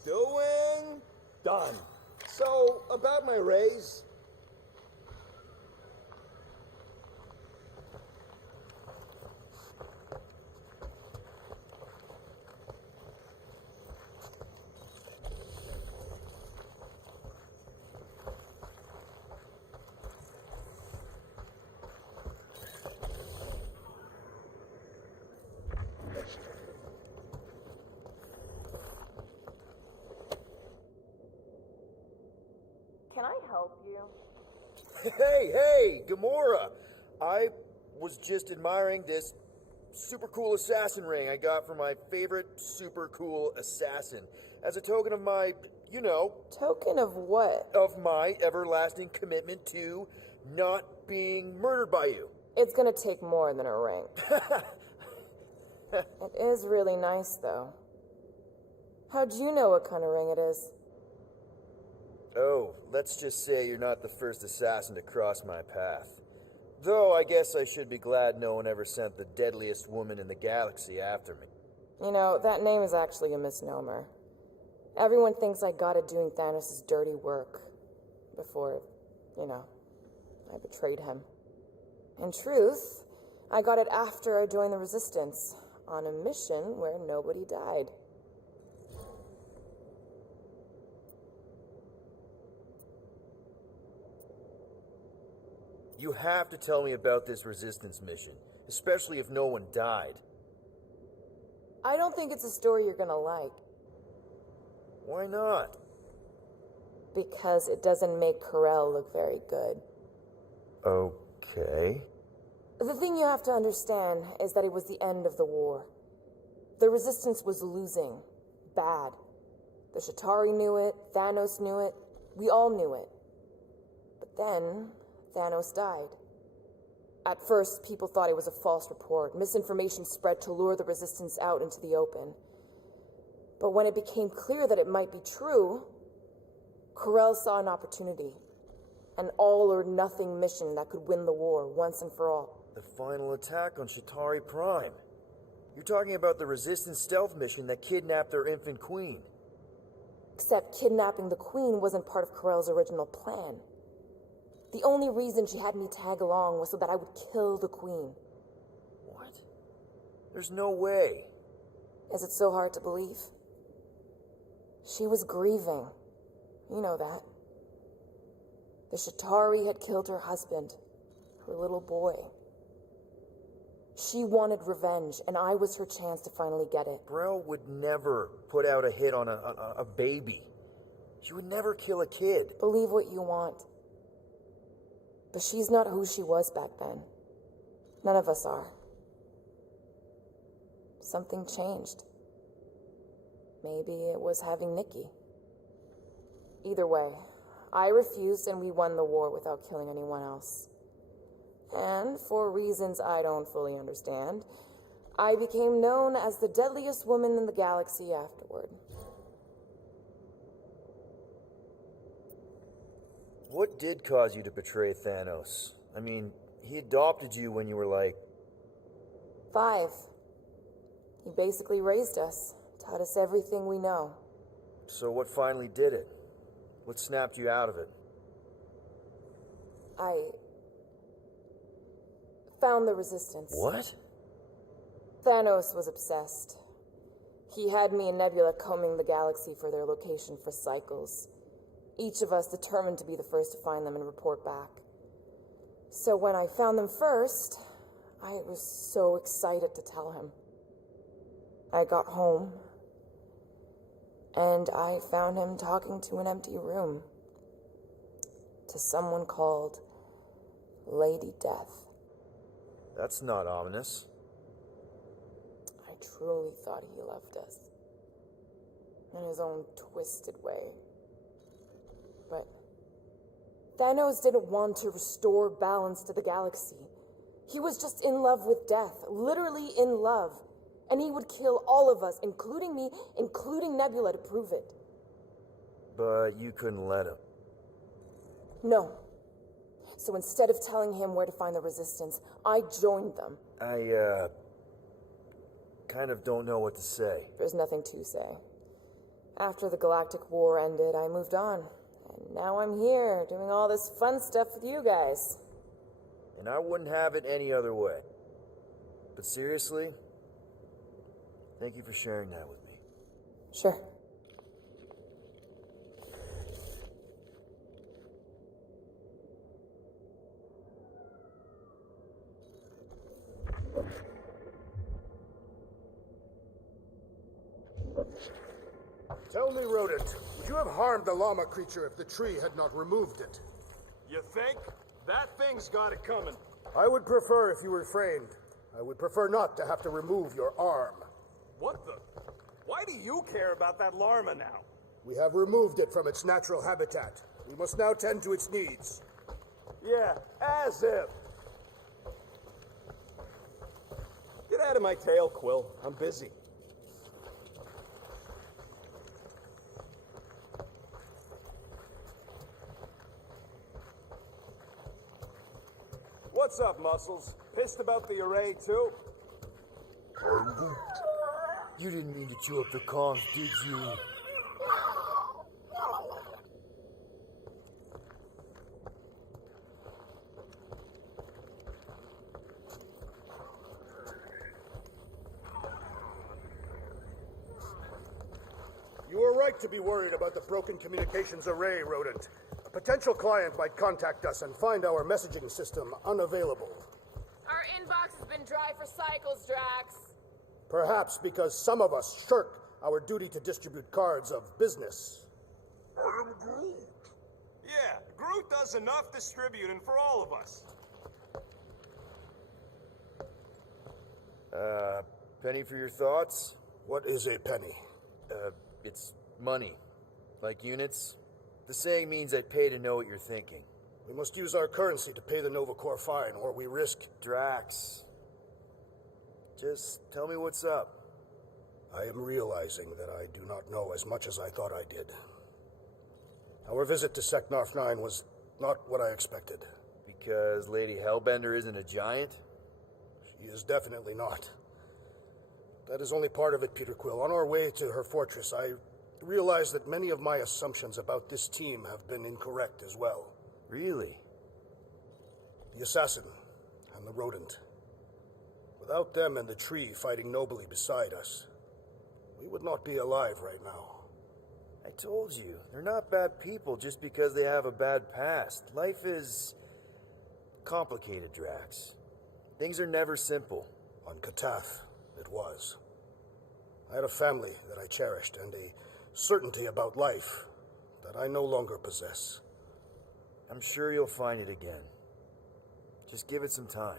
Doing, done. So, about my raise. Can I help you? Hey, Gamora! I was just admiring this super cool assassin ring I got from my favorite super cool assassin. As a token of my, Token of what? of my everlasting commitment to not being murdered by you. It's gonna take more than a ring. It is really nice, though. How'd you know what kind of ring it is? Oh, let's just say you're not the first assassin to cross my path. Though I guess I should be glad no one ever sent the deadliest woman in the galaxy after me. That name is actually a misnomer. Everyone thinks I got it doing Thanos' dirty work before, I betrayed him. In truth, I got it after I joined the Resistance, on a mission where nobody died. You have to tell me about this Resistance mission, especially if no one died. I don't think it's a story you're gonna like. Why not? Because it doesn't make Carell look very good. Okay. The thing you have to understand is that it was the end of the war. The Resistance was losing, bad. The Chitauri knew it, Thanos knew it, we all knew it. But then, Thanos died. At first, people thought it was a false report. Misinformation spread to lure the Resistance out into the open. But when it became clear that it might be true, Corell saw an opportunity. An all-or-nothing mission that could win the war once and for all. The final attack on Chitauri Prime. You're talking about the Resistance stealth mission that kidnapped their infant queen. Except kidnapping the queen wasn't part of Corell's original plan. The only reason she had me tag along was so that I would kill the queen. What? There's no way. Is it so hard to believe? She was grieving. You know that. The Chitauri had killed her husband, her little boy. She wanted revenge, and I was her chance to finally get it. Brell would never put out a hit on a baby. She would never kill a kid. Believe what you want. But she's not who she was back then. None of us are. Something changed. Maybe it was having Nikki. Either way, I refused and we won the war without killing anyone else. And for reasons I don't fully understand, I became known as the deadliest woman in the galaxy afterward. What did cause you to betray Thanos? I mean, he adopted you when you were like... 5. He basically raised us, taught us everything we know. So what finally did it? What snapped you out of it? I found the Resistance. What? Thanos was obsessed. He had me and Nebula combing the galaxy for their location for cycles. Each of us determined to be the first to find them and report back. So when I found them first, I was so excited to tell him. I got home, and I found him talking to an empty room. To someone called Lady Death. That's not ominous. I truly thought he loved us. In his own twisted way. But Thanos didn't want to restore balance to the galaxy. He was just in love with death, literally in love. And he would kill all of us, including me, including Nebula, to prove it. But you couldn't let him. No. So instead of telling him where to find the Resistance, I joined them. I, kind of don't know what to say. There's nothing to say. After the Galactic War ended, I moved on. And now I'm here, doing all this fun stuff with you guys. And I wouldn't have it any other way. But seriously, thank you for sharing that with me. Sure. Tell me, Rodent, would you have harmed the llama creature if the tree had not removed it? You think? That thing's got it coming. I would prefer if you refrained. I would prefer not to have to remove your arm. What the? Why do you care about that llama now? We have removed it from its natural habitat. We must now tend to its needs. Yeah, as if. Get out of my tail, Quill. I'm busy. What's up, Muscles? Pissed about the array, too? You didn't mean to chew up the comms, did you? You are right to be worried about the broken communications array, Rodent. A potential client might contact us and find our messaging system unavailable. Our inbox has been dry for cycles, Drax. Perhaps because some of us shirk our duty to distribute cards of business. I am Groot. Yeah, Groot does enough distributing for all of us. Penny for your thoughts? What is a penny? It's money. Like units. The saying means I'd pay to know what you're thinking. We must use our currency to pay the Nova Corps fine, or we risk... Drax. Just tell me what's up. I am realizing that I do not know as much as I thought I did. Our visit to Seknarf 9 was not what I expected. Because Lady Hellbender isn't a giant? She is definitely not. That is only part of it, Peter Quill. On our way to her fortress, I realized that many of my assumptions about this team have been incorrect as well. Really? The assassin and the rodent. Without them and the tree fighting nobly beside us, we would not be alive right now. I told you, they're not bad people just because they have a bad past. Life is complicated, Drax. Things are never simple. On Katath, it was. I had a family that I cherished and a certainty about life that I no longer possess. I'm sure you'll find it again. Just give it some time.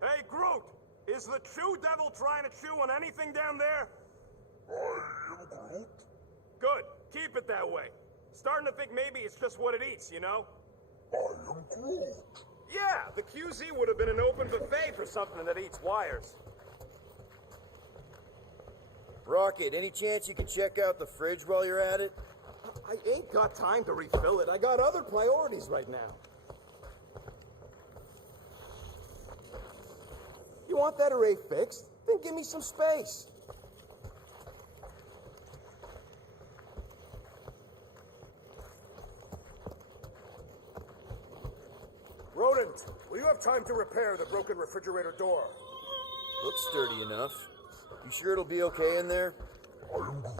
Hey, Groot! Is the Chew Devil trying to chew on anything down there? I am Groot. Good. Keep it that way. Starting to think maybe it's just what it eats, you know? I am Groot. Yeah, the QZ would have been an open buffet for something that eats wires. Rocket, any chance you can check out the fridge while you're at it? I ain't got time to refill it. I got other priorities right now. You want that array fixed? Then give me some space. Rodent, will you have time to repair the broken refrigerator door? Looks sturdy enough. You sure it'll be okay in there? I am Groot.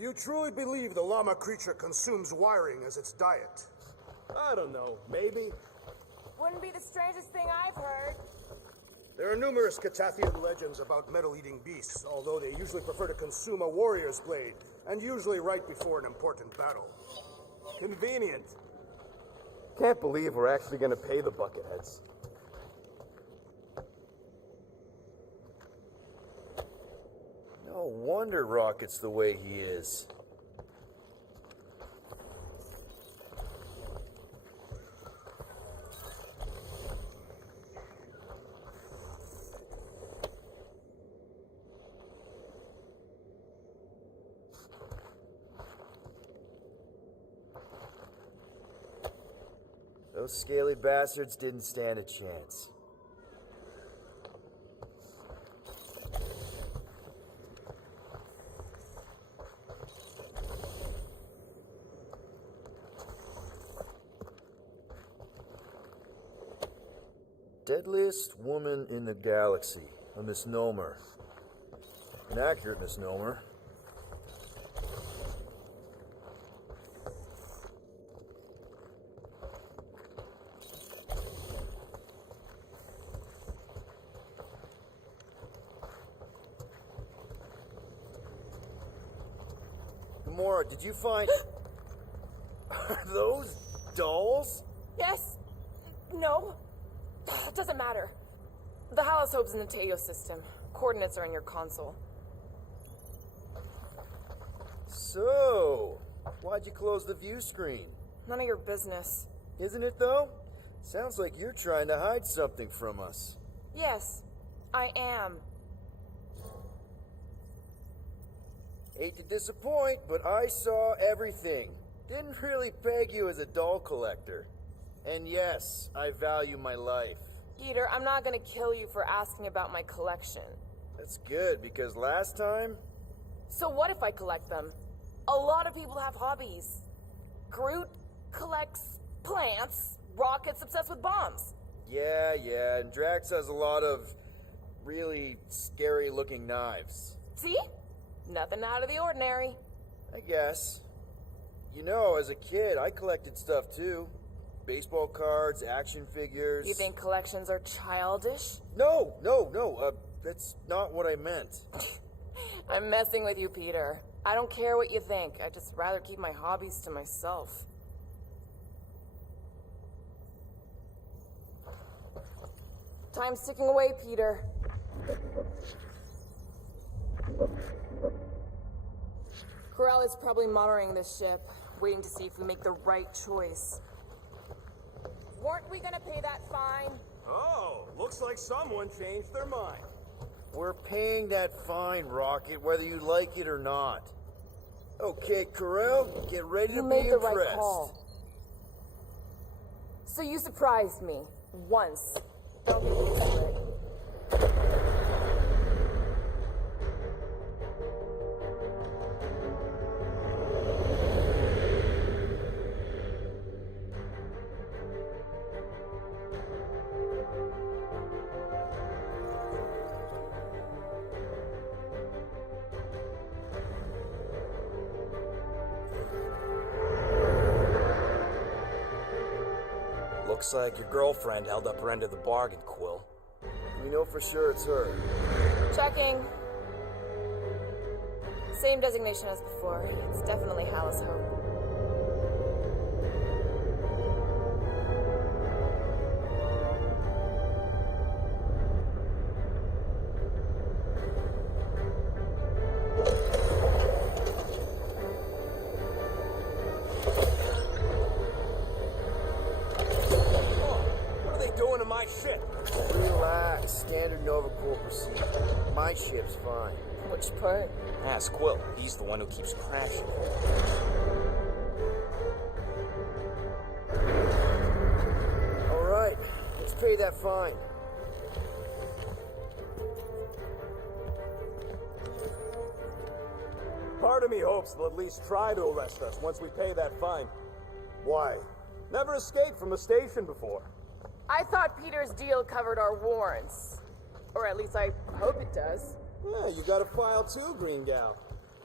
You truly believe the llama creature consumes wiring as its diet? I don't know. Maybe. Wouldn't be the strangest thing I've heard. There are numerous Catathian legends about metal-eating beasts, although they usually prefer to consume a warrior's blade, and usually right before an important battle. Convenient. Can't believe we're actually gonna pay the Bucketheads. No wonder Rocket's the way he is. Those scaly bastards didn't stand a chance. Deadliest woman in the galaxy. A misnomer. An accurate misnomer. Gamora, did you find... Are those dolls? Yes. No. Doesn't matter. The holosope's in the Teo system. Coordinates are in your console. So, why'd you close the view screen? None of your business. Isn't it, though? Sounds like you're trying to hide something from us. Yes, I am. Hate to disappoint, but I saw everything. Didn't really peg you as a doll collector. And yes, I value my life. Peter, I'm not gonna kill you for asking about my collection. That's good, because last time... So what if I collect them? A lot of people have hobbies. Groot collects plants, Rocket's obsessed with bombs. Yeah, and Drax has a lot of really scary-looking knives. See? Nothing out of the ordinary. I guess. You know, as a kid, I collected stuff too. Baseball cards, action figures... You think collections are childish? No, that's not what I meant. I'm messing with you, Peter. I don't care what you think. I'd just rather keep my hobbies to myself. Time's ticking away, Peter. Corell is probably monitoring this ship, waiting to see if we make the right choice. Weren't we gonna pay that fine? Oh, looks like someone changed their mind. We're paying that fine, Rocket, whether you like it or not. Okay, Corell, get ready to be impressed. You made the right call. So you surprised me. Once. Don't get used to it. Looks like your girlfriend held up her end of the bargain, Quill. We know for sure it's her. Checking. Same designation as before. It's definitely Hal's Hope. Relax. Standard Nova Corps procedure. My ship's fine. Which part? Ask Quill. He's the one who keeps crashing. All right. Let's pay that fine. Part of me hopes they'll at least try to arrest us once we pay that fine. Why? Never escaped from the station before. I thought Peter's deal covered our warrants. Or at least I hope it does. Yeah, you got a file too, Green Gal.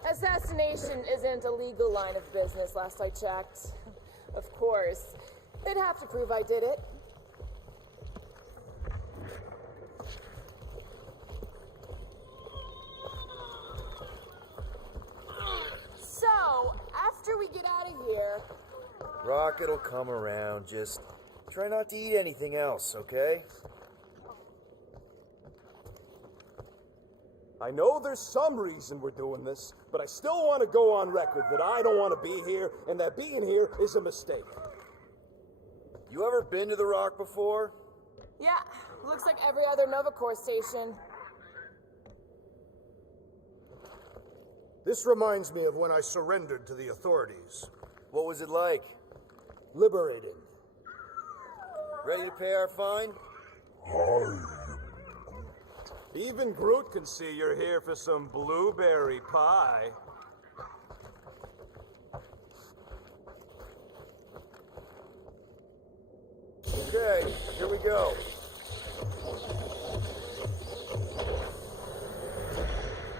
Assassination isn't a legal line of business, last I checked. Of course. They'd have to prove I did it. So, after we get out of here... Rocket'll come around, just try not to eat anything else, okay? I know there's some reason we're doing this, but I still want to go on record that I don't want to be here, and that being here is a mistake. You ever been to the Rock before? Yeah, looks like every other Nova Corps station. This reminds me of when I surrendered to the authorities. What was it like? Liberating. Ready to pay our fine? Even Groot can see you're here for some blueberry pie. Okay, here we go.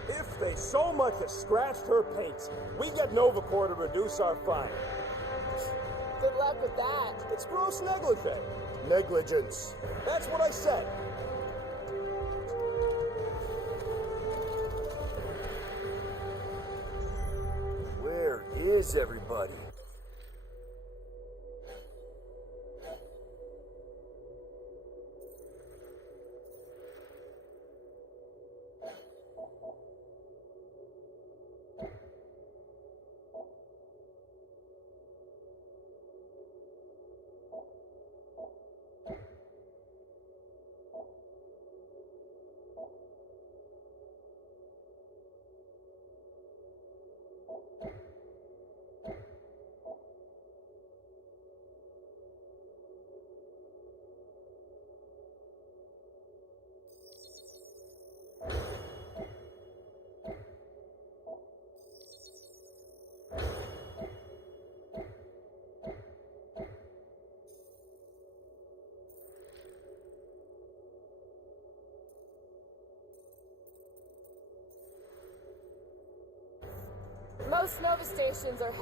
If they so much as scratched her paint, we get Nova Corps to reduce our fine. Good luck with that. It's gross negligee. Negligence. That's what I said. Where is everybody? Most Nova stations are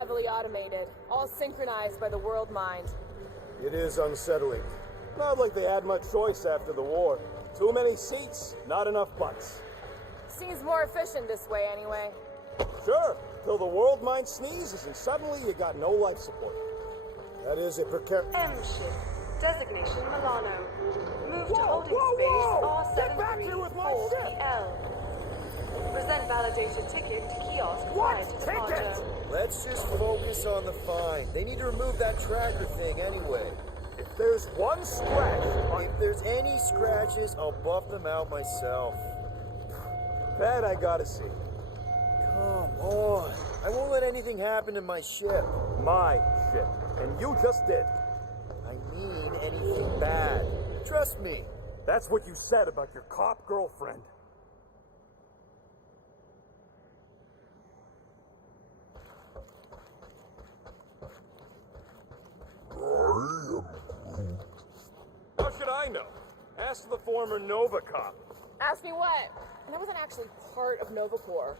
heavily automated, all synchronized by the world mind. It is unsettling. Not like they had much choice after the war. Too many seats, not enough butts. Seems more efficient this way anyway. Sure, till the world mind sneezes and suddenly you got no life support. That is a precarious... M ship. Designation Milano. Move to Whoa, holding whoa, whoa! space Get back here with my ship! R734PL. Present validated ticket to kiosk What prior to ticket? departure. Let's just focus on the fine. They need to remove that tracker thing anyway. If there's one scratch on... If there's any scratches, I'll buff them out myself. That I gotta see. Come on. I won't let anything happen to my ship. My ship. And you just did. I mean anything bad. Trust me. That's what you said about your cop girlfriend. How should I know? Ask the former Nova cop. Ask me what? That wasn't actually part of Nova Corps.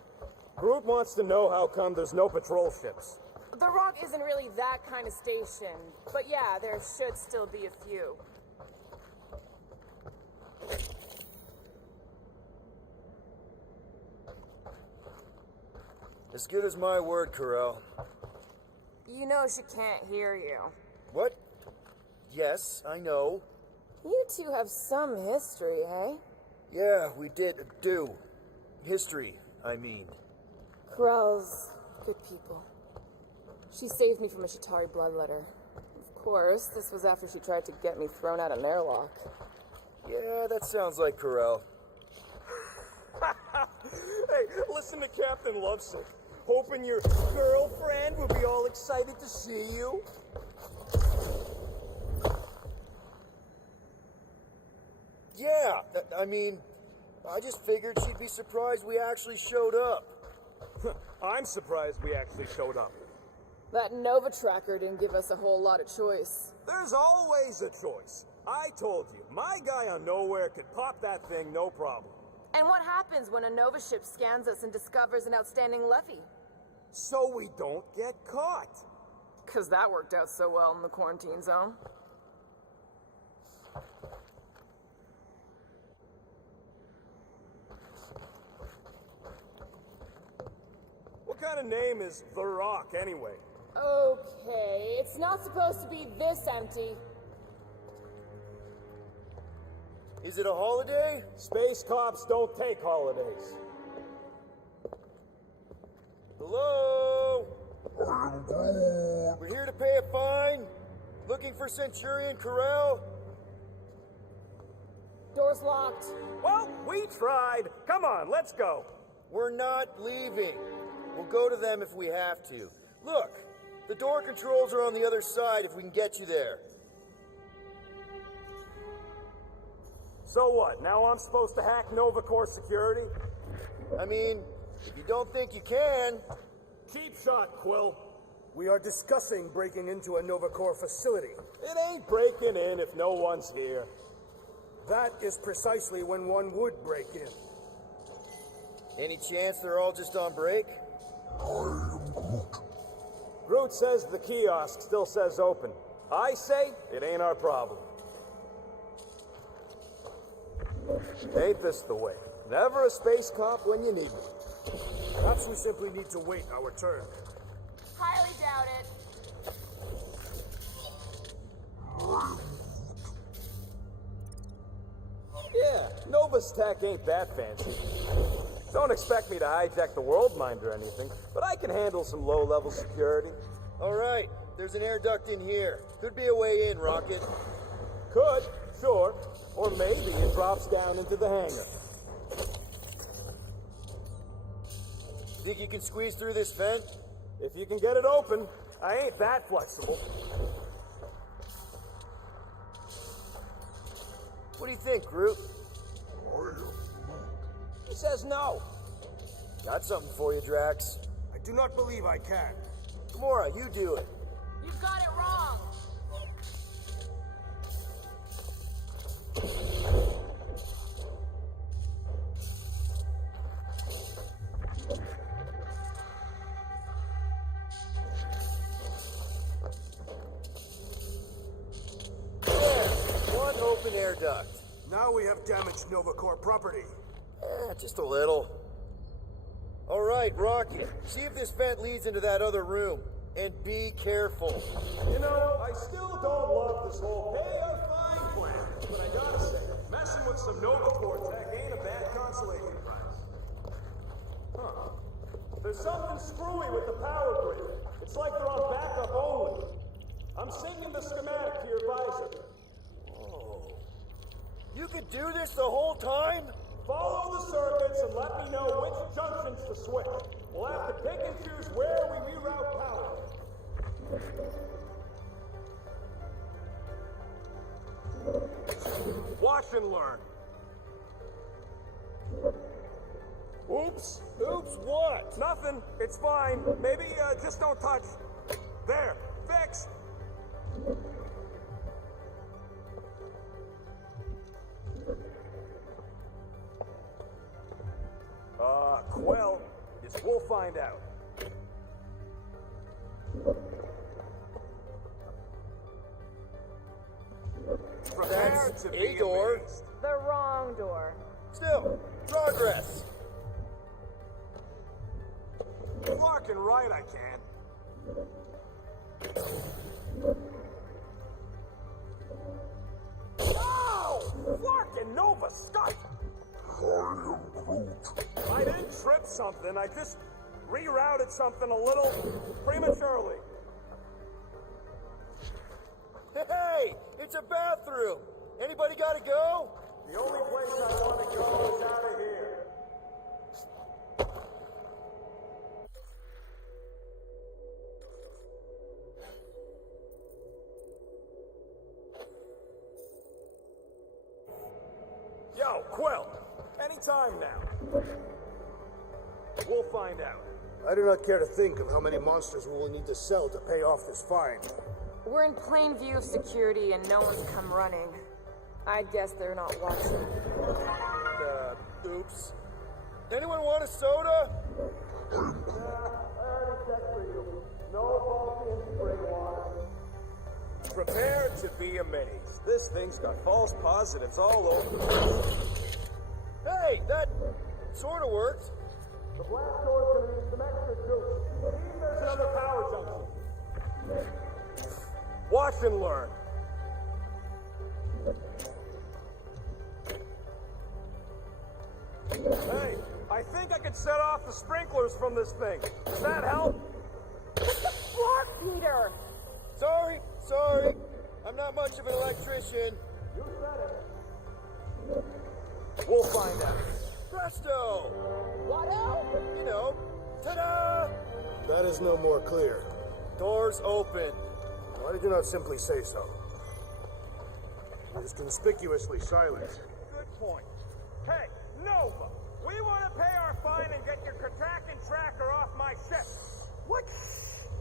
Groot wants to know how come there's no patrol ships. The Rock isn't really that kind of station, but yeah, there should still be a few. As good as my word, Corel. You know she can't hear you. What? Yes, I know. You two have some history, hey? Yeah, we do. History, I mean. Corel's good people. She saved me from a Chitauri bloodletter. Of course, this was after she tried to get me thrown out an airlock. Yeah, that sounds like Corel. Hey, listen to Captain Lovesick. Hoping your girlfriend will be all excited to see you. Yeah, I mean, I just figured she'd be surprised we actually showed up. I'm surprised we actually showed up. That Nova tracker didn't give us a whole lot of choice. There's always a choice. I told you, my guy on Nowhere could pop that thing no problem. And what happens when a Nova ship scans us and discovers an outstanding levy? So we don't get caught. 'Cause that worked out so well in the quarantine zone. What kind of name is The Rock, anyway? Okay, it's not supposed to be this empty. Is it a holiday? Space cops don't take holidays. Hello? We're here to pay a fine. Looking for Centurion Corel? Door's locked. Well, we tried. Come on, let's go. We're not leaving. We'll go to them if we have to. Look, the door controls are on the other side if we can get you there. So what, now I'm supposed to hack Nova Corps security? I mean, if you don't think you can... Cheap shot, Quill. We are discussing breaking into a Nova Corps facility. It ain't breaking in if no one's here. That is precisely when one would break in. Any chance they're all just on break? Groot says the kiosk still says open. I say it ain't our problem. Ain't this the way? Never a space cop when you need one. Perhaps we simply need to wait our turn. Highly doubt it. this tech ain't that fancy. Don't expect me to hijack the world mind or anything, but I can handle some low-level security. All right, there's an air duct in here. Could be a way in, Rocket. Could, sure. Or maybe it drops down into the hangar. Think you can squeeze through this vent? If you can get it open, I ain't that flexible. What do you think, Groot? He says no. Got something for you, Drax. I do not believe I can. Gamora, you do it. You've got it wrong. One open air duct. Now we have damaged Nova Corps property. Just a little. All right, Rocket. See if this vent leads into that other room. And be careful. You know, I still don't love this whole pay or fine plan, but I gotta say, messing with some Nova Corps tech ain't a bad consolation prize. Huh. There's something screwy with the power grid. It's like they're on backup only. I'm syncing the schematic to your visor. Oh. You could do this the whole time? Follow the circuits and let me know which junctions to switch. We'll have to pick and choose where we reroute power. Watch and learn. Oops. Oops, what? Nothing. It's fine. Maybe just don't touch. There. Fixed. Quill. Yes, we'll find out. Prepare to be a door. amazed. The wrong door. Still, progress. Fucking right I can. Oh! Fucking Nova Scott! I didn't trip something, I just rerouted something a little prematurely. Hey, it's a bathroom. Anybody gotta go? The only place I want to go is out of here. Yo, Quill! Anytime now. We'll find out. I do not care to think of how many monsters we will need to sell to pay off this fine. We're in plain view of security and no one's come running. I guess they're not watching. Oops. Anyone want a soda? I already checked for you. No bulky spring water. Prepare to be amazed. This thing's got false positives all over the place. Hey, that sort of worked. The blast door's gonna need some extra juice. See, there's another power junction. Watch and learn. Hey, I think I can set off the sprinklers from this thing. Does that help? What, Peter? Sorry. I'm not much of an electrician. You said it. We'll find out. Presto! What else? You know, ta-da! That is no more clear. Doors open. Why did you not simply say so? It is conspicuously silent. Good point. Hey, Nova! We want to pay our fine and get your Kraken tracker off my ship. What?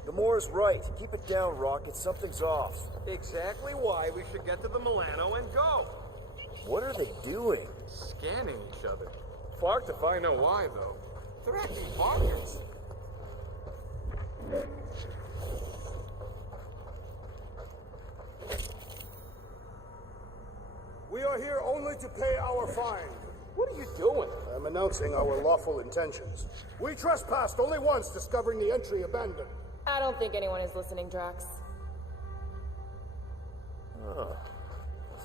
Gamora's right. Keep it down, Rocket. Something's off. Exactly why we should get to the Milano and go. What are they doing? Scanning each other. Far to find out why, though. They're acting bonkers. We are here only to pay our fine. What are you doing? I'm announcing our lawful intentions. We trespassed only once, discovering the entry abandoned. I don't think anyone is listening, Drax.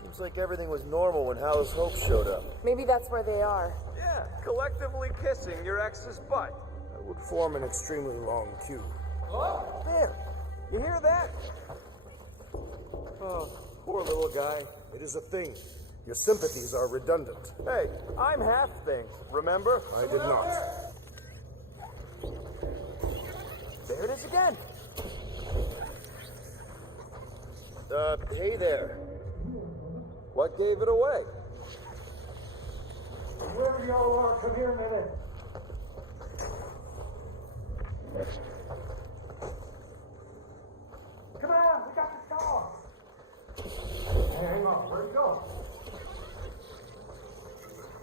Seems like everything was normal when Hal's Hope showed up. Maybe that's where they are. Yeah, collectively kissing your ex's butt. That would form an extremely long queue. Oh, there. You hear that? Oh, poor little guy. It is a thing. Your sympathies are redundant. Hey, I'm half thing, remember? I did not. There it is again. Hey there. What gave it away? Wherever y'all are, come here a minute. Come on, we got the car. Hang on, where'd it go?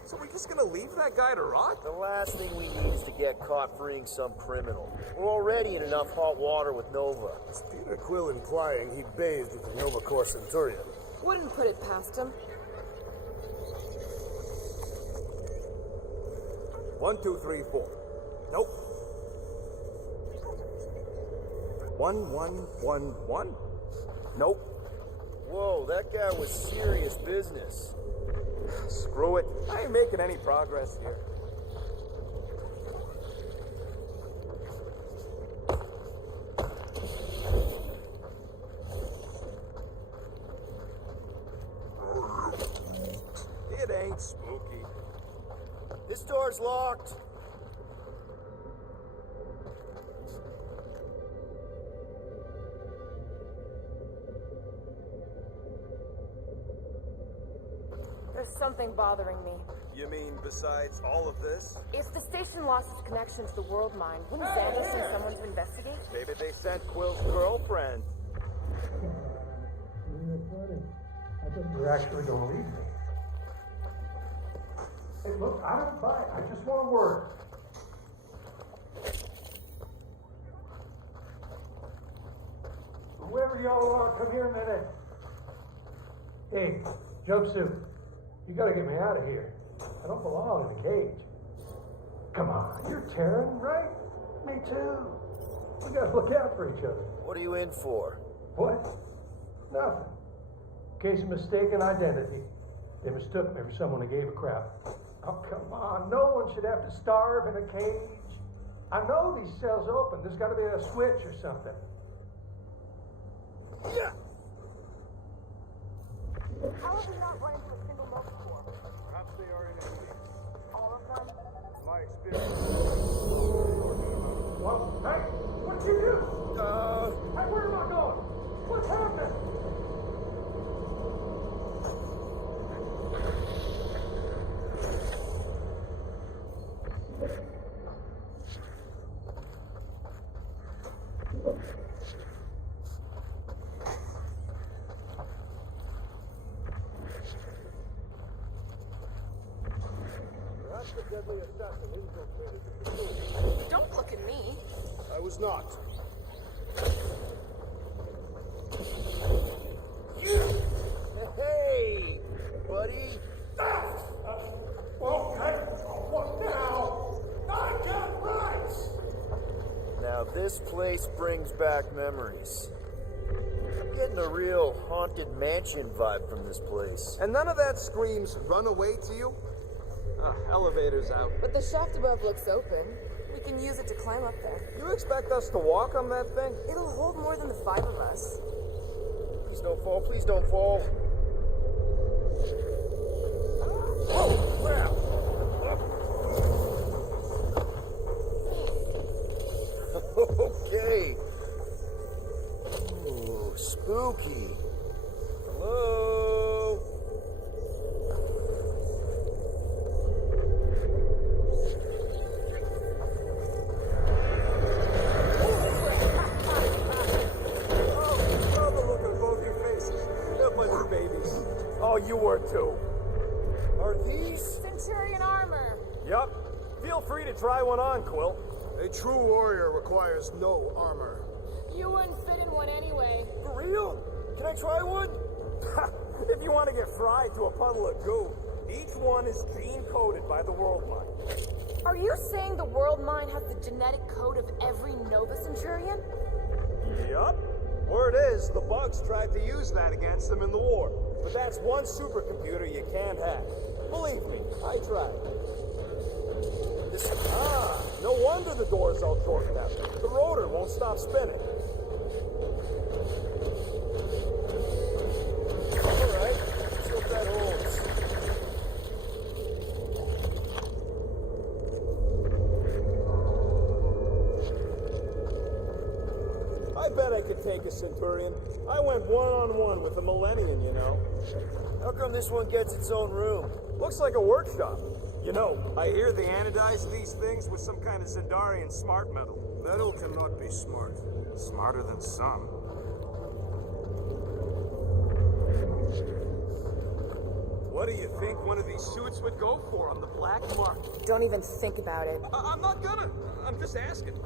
So we're just gonna leave that guy to rot? The last thing we need is to get caught freeing some criminal. We're already in enough hot water with Nova. Is Peter Quill implying he bathed with the Nova Corps Centurion? Wouldn't put it past him. 1, 2, 3, 4. Nope. 1, 1, 1, 1. Nope. Whoa, that guy was serious business. Screw it. I ain't making any progress here. It ain't spooky. This door's locked. There's something bothering me. You mean besides all of this? If the station lost its connection to the world mine, wouldn't Xander send someone to investigate? Maybe they sent Quill's girlfriend. I thought you were actually going to leave me. Hey, look, I don't bite. I just want to work. Whoever y'all are, come here a minute. Hey, jumpsuit. You gotta get me out of here. I don't belong in a cage. Come on, you're Terran, right? Me too. We gotta look out for each other. What are you in for? What? Nothing. Case of mistaken identity. They mistook me for someone who gave a crap. Oh, come on. No one should have to starve in a cage. I know these cells open. There's got to be a switch or something. Yeah. How have we not run into a single multicore? Perhaps they are in a All of them? my experience. Well, hey, what'd you do? Hey, where am I going? What's happened? Perhaps the deadly assassin infiltrated the facility. Don't look at me. I was not. Hey, buddy. Okay, what now? I got rights! Now this place brings back memories. I'm getting a real haunted mansion vibe from this place. And none of that screams run away to you? Elevator's out. But the shaft above looks open. We can use it to climb up there. You expect us to walk on that thing? It'll hold more than the 5 of us. Please don't fall, please don't fall. Oh, crap! Okay. Ooh, spooky. Hello? Love the look on both your faces. They're like your babies. Oh, you were too. Are these? Centurion armor. Yup. Feel free to try one on, Quill. A true warrior requires no armor. You wouldn't fit in one anyway. For real? Can I try one? If you want to get fried to a puddle of goo, each one is gene-coded by the world mine. Are you saying the world mine has the genetic code of every Nova Centurion? Yup. Word is, is, the bugs tried to use that against them in the war. But that's one supercomputer you can't hack. Believe me, I tried. No wonder the door's all torqued out. The rotor won't stop spinning. All right, let's hope that holds. I bet I could take a Centurion. I went one-on-one with a Millennium, you know. How come this one gets its own room? Looks like a workshop. You know, I hear they anodize these things with some kind of Zendarian smart metal. Metal cannot be smart. Smarter than some. What do you think one of these suits would go for on the black market? Don't even think about it. I'm not gonna. I'm just asking.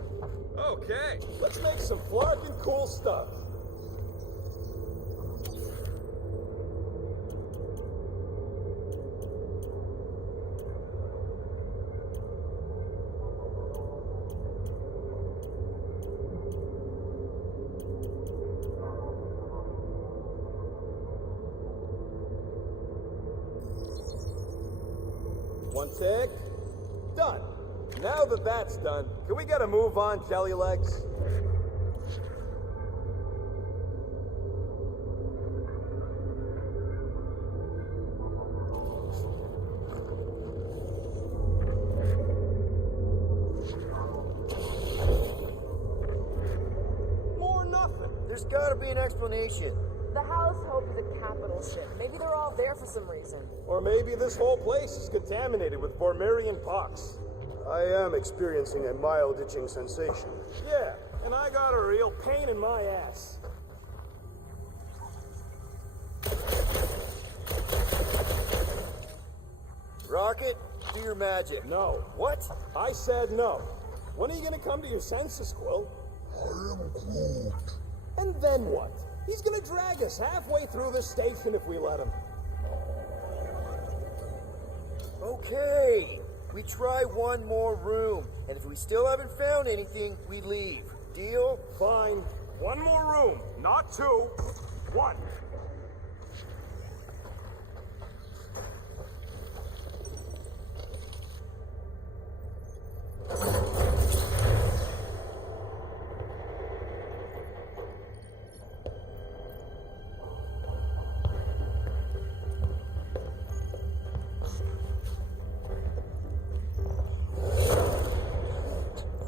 Okay, let's make some flarkin' cool stuff. One tick. Done. Now that that's done, can we get a move on, Jelly Legs? More nothing. There's gotta be an explanation. The House Hope is a capital ship. Maybe they're all there for some reason. Or maybe this whole place is contaminated with Vormirian pox. I am experiencing a mild itching sensation. Yeah, and I got a real pain in my ass. Rocket, do your magic. No. What? I said no. When are you gonna come to your senses, Quill? I am Groot. And then what? He's gonna drag us halfway through the station if we let him. Okay. We try one more room, and if we still haven't found anything, we leave. Deal? Fine. One more room. Not two. One.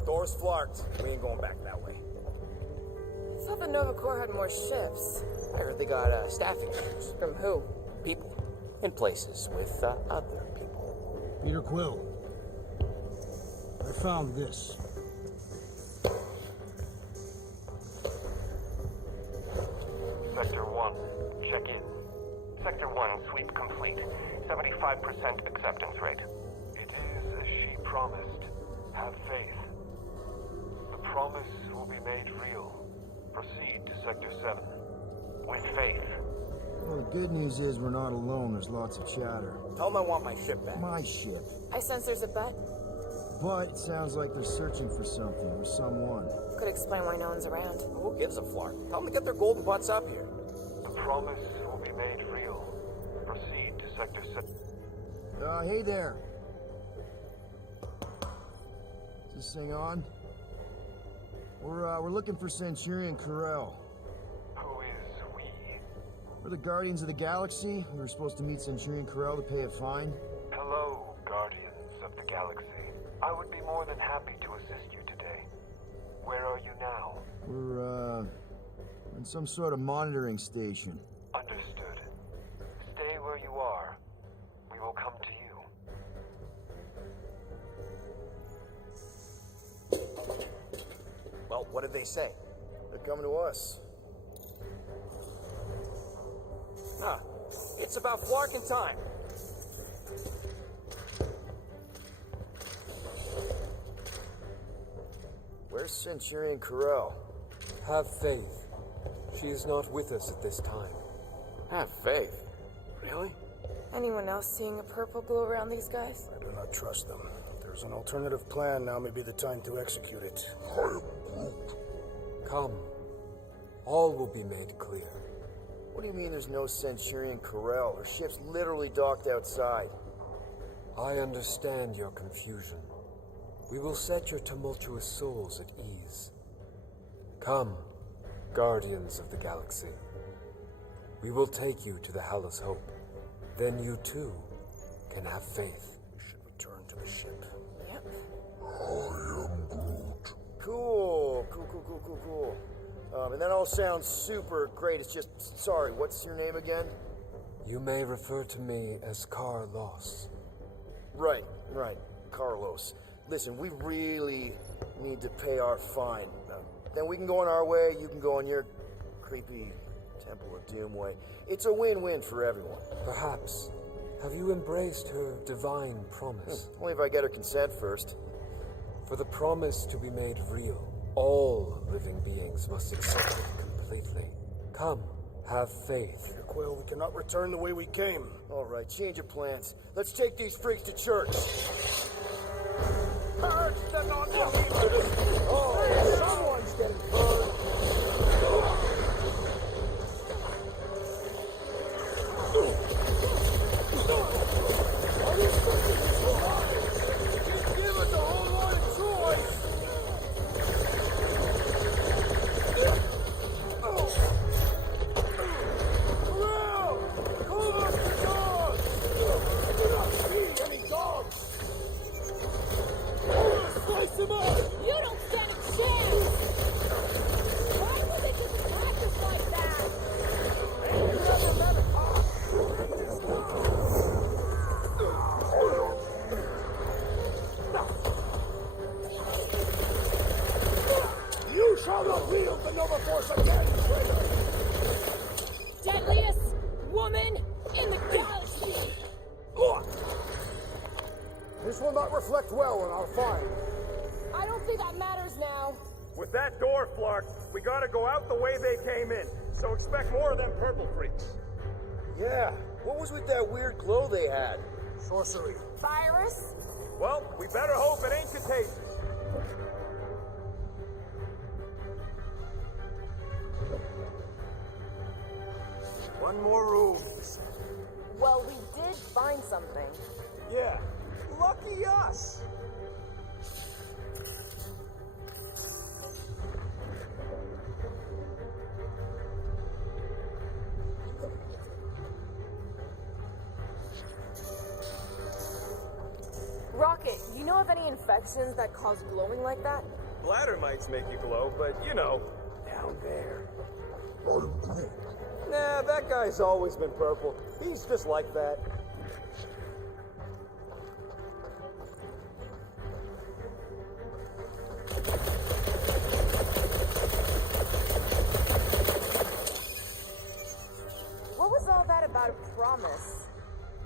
Door's flarked. We ain't going back that way. I thought the Nova Corps had more ships. I heard they got staffing issues. From who? People. In places with other people. Peter Quill. I found this. Sector 1, check in. Sector 1, sweep complete. 75% acceptance rate. It is as she promised. Have faith. The promise will be made real. Proceed to Sector 7. With faith. Well, the good news is we're not alone. There's lots of chatter. Tell them I want my ship back. My ship. I sense there's a bet. But it sounds like they're searching for something or someone. Could explain why no one's around. Who gives a flark? Tell them to get their golden butts up here. The promise will be made real. Proceed to Sector 7. Hey there. Is this thing on? We're looking for Centurion Corell. Who is we? We're the Guardians of the Galaxy. We were supposed to meet Centurion Corell to pay a fine. Hello, Guardians of the Galaxy. I would be more than happy to assist you today. Where are you now? We're, in some sort of monitoring station. Understood. Stay where you are. We will come to you. Well, what did they say? They're coming to us. Huh. It's about flarkin' time. Where's Centurion Corell? Have faith. She is not with us at this time. Have faith? Really? Anyone else seeing a purple glow around these guys? I do not trust them. If there's an alternative plan, now may be the time to execute it. Come. All will be made clear. What do you mean there's no Centurion Corel? Our ship's literally docked outside. I understand your confusion. We will set your tumultuous souls at ease. Come, Guardians of the Galaxy. We will take you to the Hallis Hope. Then you too can have faith. We should return to the ship. Yep. Cool. And that all sounds super great. It's just, sorry, what's your name again? You may refer to me as Carlos. Right. Carlos. Listen, we really need to pay our fine. Then we can go on our way, you can go on your creepy Temple of Doom way. It's a win-win for everyone. Perhaps. Have you embraced her divine promise? Only if I get her consent first. For the promise to be made real, all living beings must accept it completely. Come, have faith. Peter Quill, we cannot return the way we came. All right, change of plans. Let's take these freaks to church. Purge the non-believers! Oh, someone's getting burned! Just give us a whole lot of choice! Corral! Call up the dogs! I do not see any dogs! Slice him up! You don't stand a chance! Why would they just attack us like that? You shall not wield the Nova Force again, traitor! Deadliest woman in the galaxy! This will not reflect well on our find. I don't think that matters now. With that door, Flark, we gotta go out the way they came in. So expect more of them purple freaks. Yeah, what was with that weird glow they had? Sorcery. Virus? Well, we better hope it ain't contagious. One more room. Well, we did find something. Yeah, lucky us. Rocket, you know of any infections that cause glowing like that? Bladder mites make you glow, but you know, down there. Nah, that guy's always been purple. He's just like that. What was all that about a promise?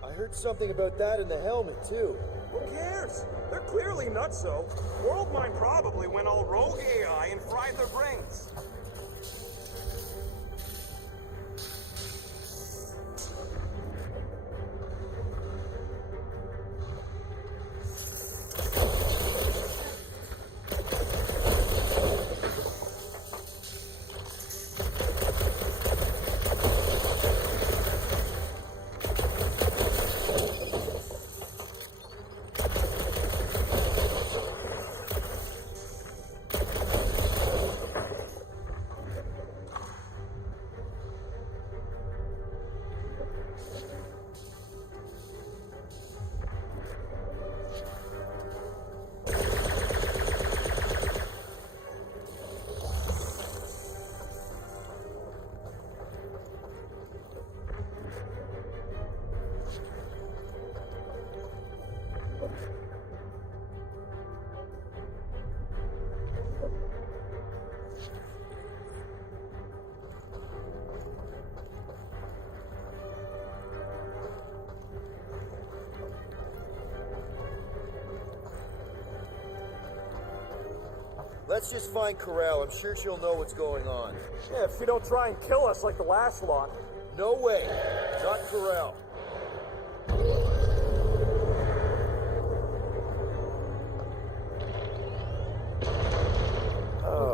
I heard something about that in the helmet, too. Who cares? They're clearly nutso. Worldmind probably went all rogue AI and fried their brains. Let's just find Corral. I'm sure she'll know what's going on. Yeah, if she don't try and kill us like the last lot. No way. Not Corral.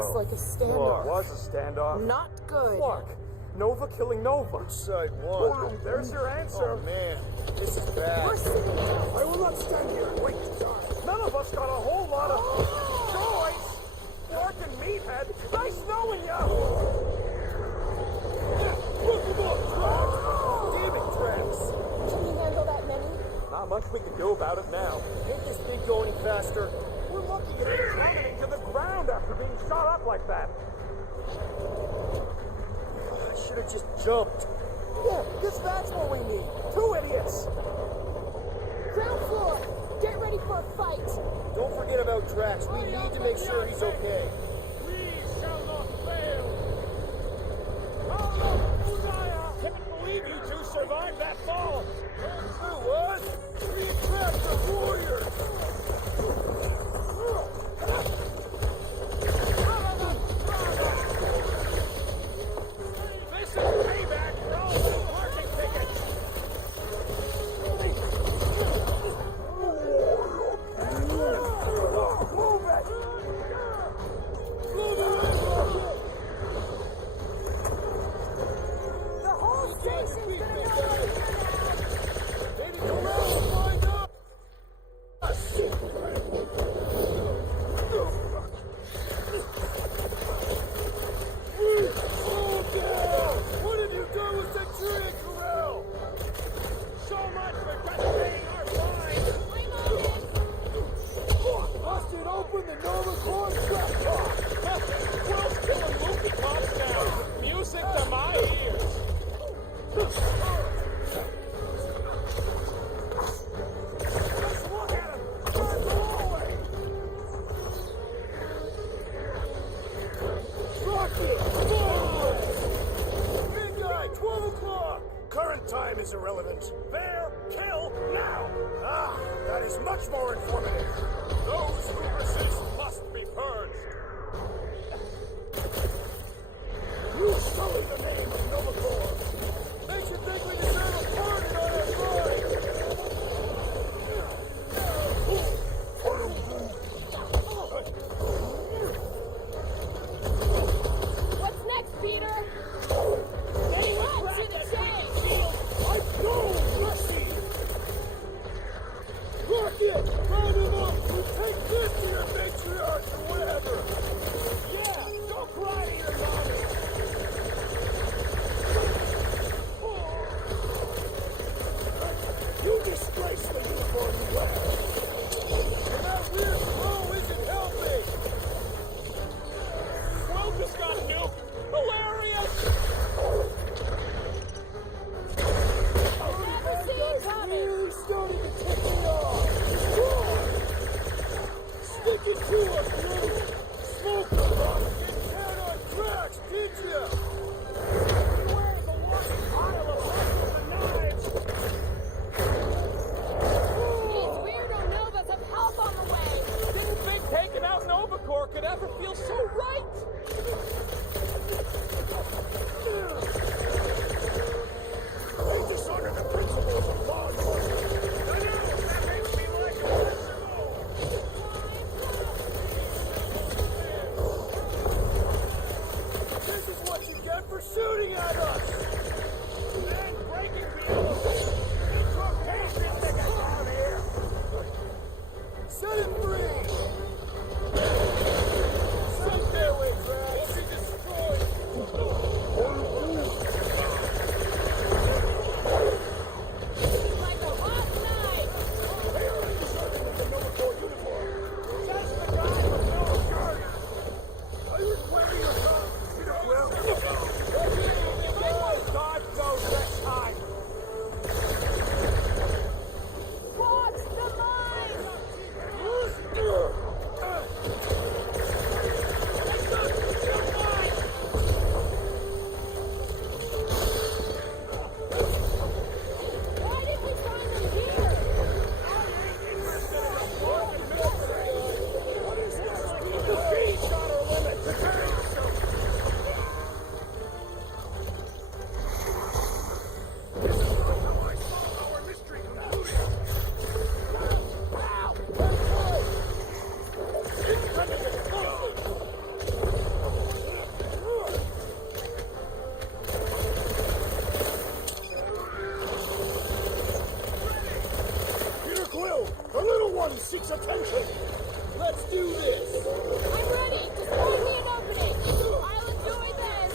looks like a standoff. It was a standoff. Not good. Look, Nova killing Nova. Side one. There's your answer. Oh, man. This is bad. We're sitting down. I will not stand here and wait to die. None of us got a whole lot of choice. Working meathead. Nice knowing ya. Look him up, Drax! Damn it, Drax! Can you handle that many? Not much we can do about it now. Ain't this thing going any faster? We're lucky it ain't plummeting to the ground after being shot up like that. I should have just jumped. Yeah, guess that's what we need. 2 idiots. Ground floor! Get ready for a fight! Don't forget about Drax. We need to make sure he's okay. We shall not fail. Can't believe you two survived that fall. Who was? We trapped the warriors! This is payback for all the parking tickets. The whole station's gonna know we're here now! Maybe come out and find us! Slow down! What have you done with Centurion Corral? So much for just paying our fines. Busted open the Nova Corps trap car! World's killing Luffy cops now. Music to my ears. Just look at him. Guards are away. Rocket! Forward! Big guy, 12 o'clock! Current time is irrelevant. There, kill, now. Ah, that is much more informative. Those who resist must be purged. You sully the name of Nova Corps. Makes you think we deserve a pardon on our side! What's next, Peter? Getting right to the chase! Let's go, Rusty! Rocket! Round him up! You take this to your matriarch or whatever! Yeah, go cry to your mommy. You disgrace the uniform you wear. And that weird throw isn't helping! Well, just got nuked. Hilarious. Never see it coming! Really starting to tick me off! Stick it to us, Blue! Smoke the rock! Get down on Drax, did ya? Where's the walking pile of rifles and knives? These weirdo Novas have help on the way! Didn't think taking out Nova Corps could ever feel so right. They dishonor the principles of law enforcement. I know, that makes me like it less and more. This is what you get for shooting at us! And breaking wheels. Take this thing out of here. Set it free! Stay there with Drax! We'll be destroyed! Like a hot knife! They are deserving of the Nova Corps uniform. Just the guy with no shirt. Are you reclaiming your tongue, Peter Quill? We're folks' attention. Let's do this. I'm ready. Just find me an opening. I'll enjoy this.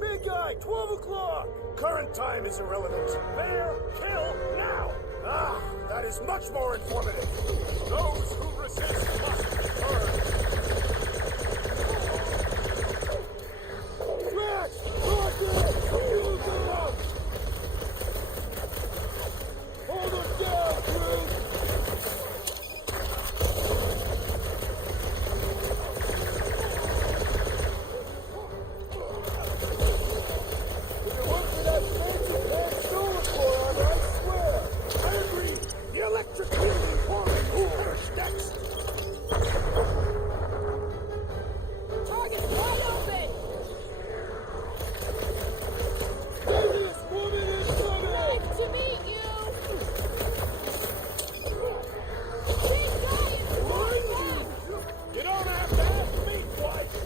Big guy, 12 o'clock. Current time is irrelevant. Bear, kill, now. Ah, that is much more informative. Those who resist must be burned. Smash! Rocket! Hold them up! Hold them down, crew! If it weren't for that fancy pants solar forearm, I swear! I agree! The electric healing forming who's next! Target wide open. This woman is coming! Nice to meet you. Big guy is right left. You don't have to ask me twice!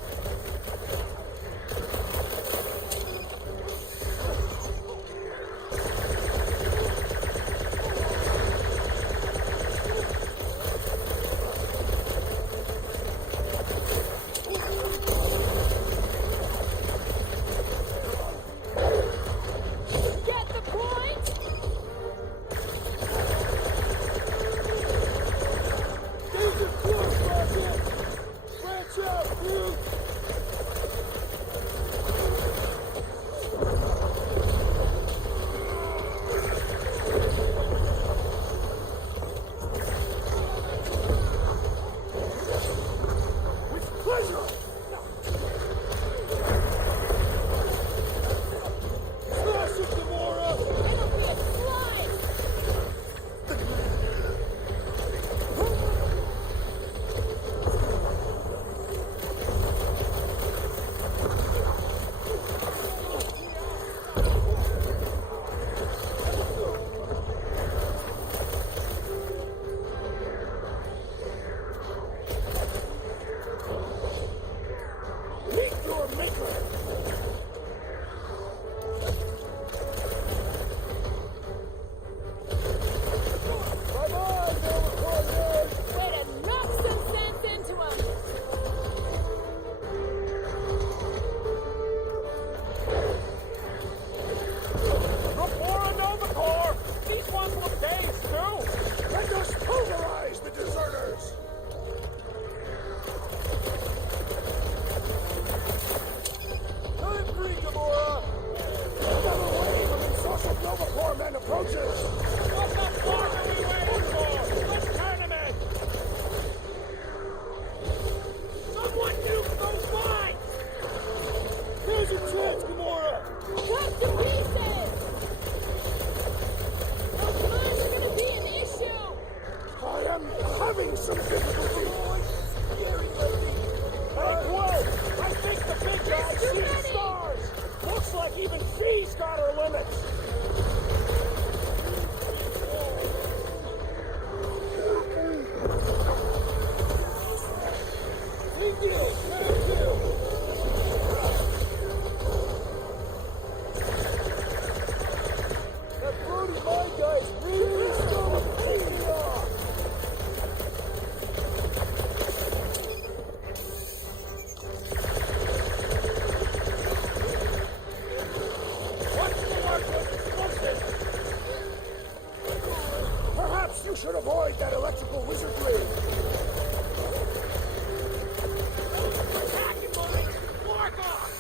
Get the point. Danger close, Rocket! Branch out, crew! With pleasure! Smash it, Gamora! It'll be a slide. Meet your maker! Bye-bye, Nova Corps! Way to knock some sense into him. Report Nova Corps! These ones look dazed, too! Let us pulverize the deserters! Time free, Gamora! Another wave of exhausted Nova Corps men approaches! What the fuck are we waiting for? Let's turn him in! Someone nuke those mines! Here's your chance, Gamora! Cut to pieces. Those mines are gonna be an issue. I am having some difficulty! Scary lady! Hey, Quill! I think the big guy's too seeing many. stars! Looks like even she's got her limits! Big deal! Big deal! That floating mine guy's really starting to off! What's the work with explosives? Perhaps you should avoid that electrical wizardry! Attack him, Mike! Mark off!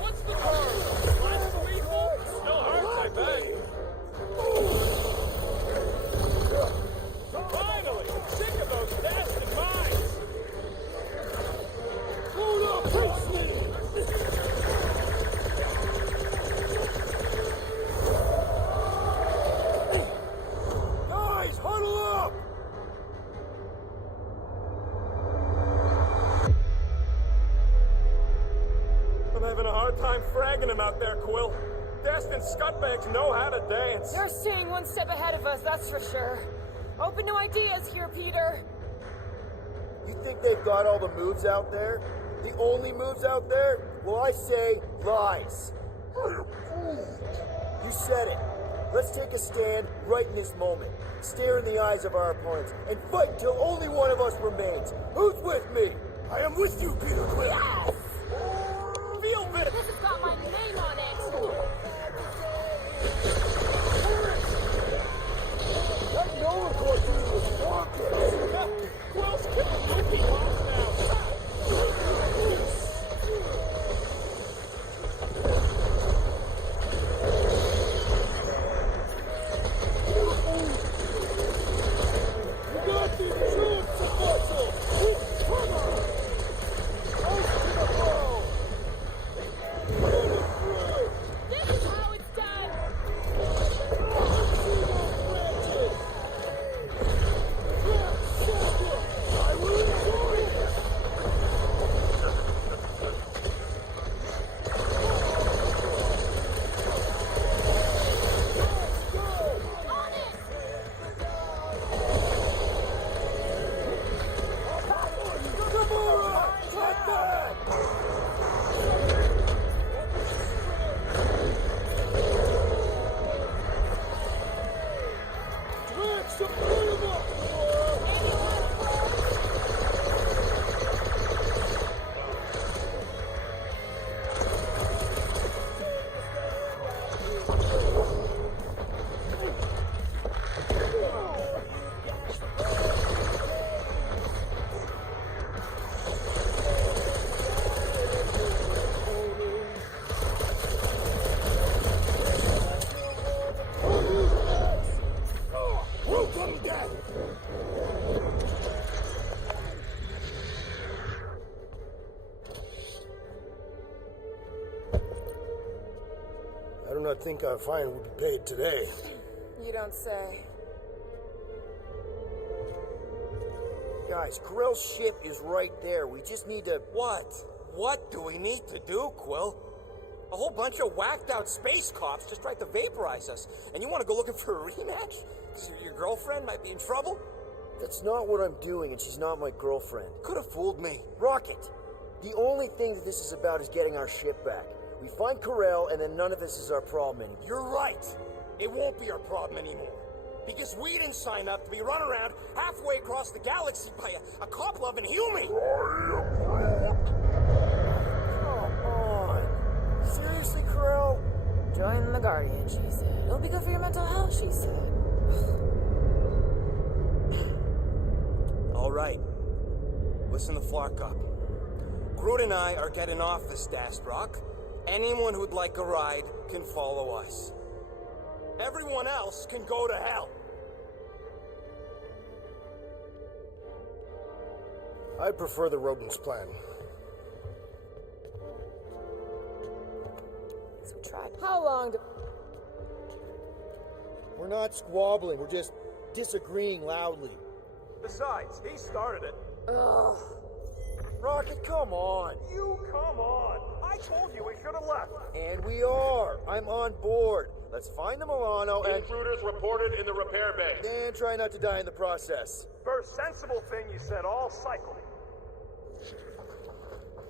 What's the burn? Less lethal? Still hurts, I bet. Finally! Sick of those bastard mines! Hold up, face me! Guys, huddle up! I'm having a hard time fragging him out there, Quill. predestined scutbags know how to dance. You're staying one step ahead of us, that's for sure. Open to ideas here, Peter. You think they've got all the moves out there? The only moves out there? Well, I say lies. You said it. Let's take a stand right in this moment. Stare in the eyes of our opponents and fight till only one of us remains. Who's with me? I am with you, Peter Quill. Yes! Feel it! This has got my name on it! That roller coaster was bonkers. Quill's kicking me off now. I do not think our fine will be paid today. You don't say. Guys, Corell's ship is right there. We just need to... What? What do we need to do, Quill? A whole bunch of whacked out space cops just tried to vaporize us. And you want to go looking for a rematch? Because your girlfriend might be in trouble? That's not what I'm doing, and she's not my girlfriend. Could have fooled me. Rocket! The only thing that this is about is getting our ship back. We find Corell, and then none of this is our problem anymore. You're right. It won't be our problem anymore. Because we didn't sign up to be run around halfway across the galaxy by a cop-loving human. Come on. Seriously, Corell? Join the Guardian, she said. It'll be good for your mental health, she said. All right. Listen to Flark up. Groot and I are getting off this Dast Rock. Anyone who'd like a ride can follow us. Everyone else can go to hell. I prefer the rodent's plan. So we tried. How long do... We're not squabbling, we're just disagreeing loudly. Besides, he started it. Ugh. Rocket, come on. You come on. I told you we should have left. And we are. I'm on board. Let's find the Milano and... Intruders reported in the repair bay. And try not to die in the process. First sensible thing you said all cycle.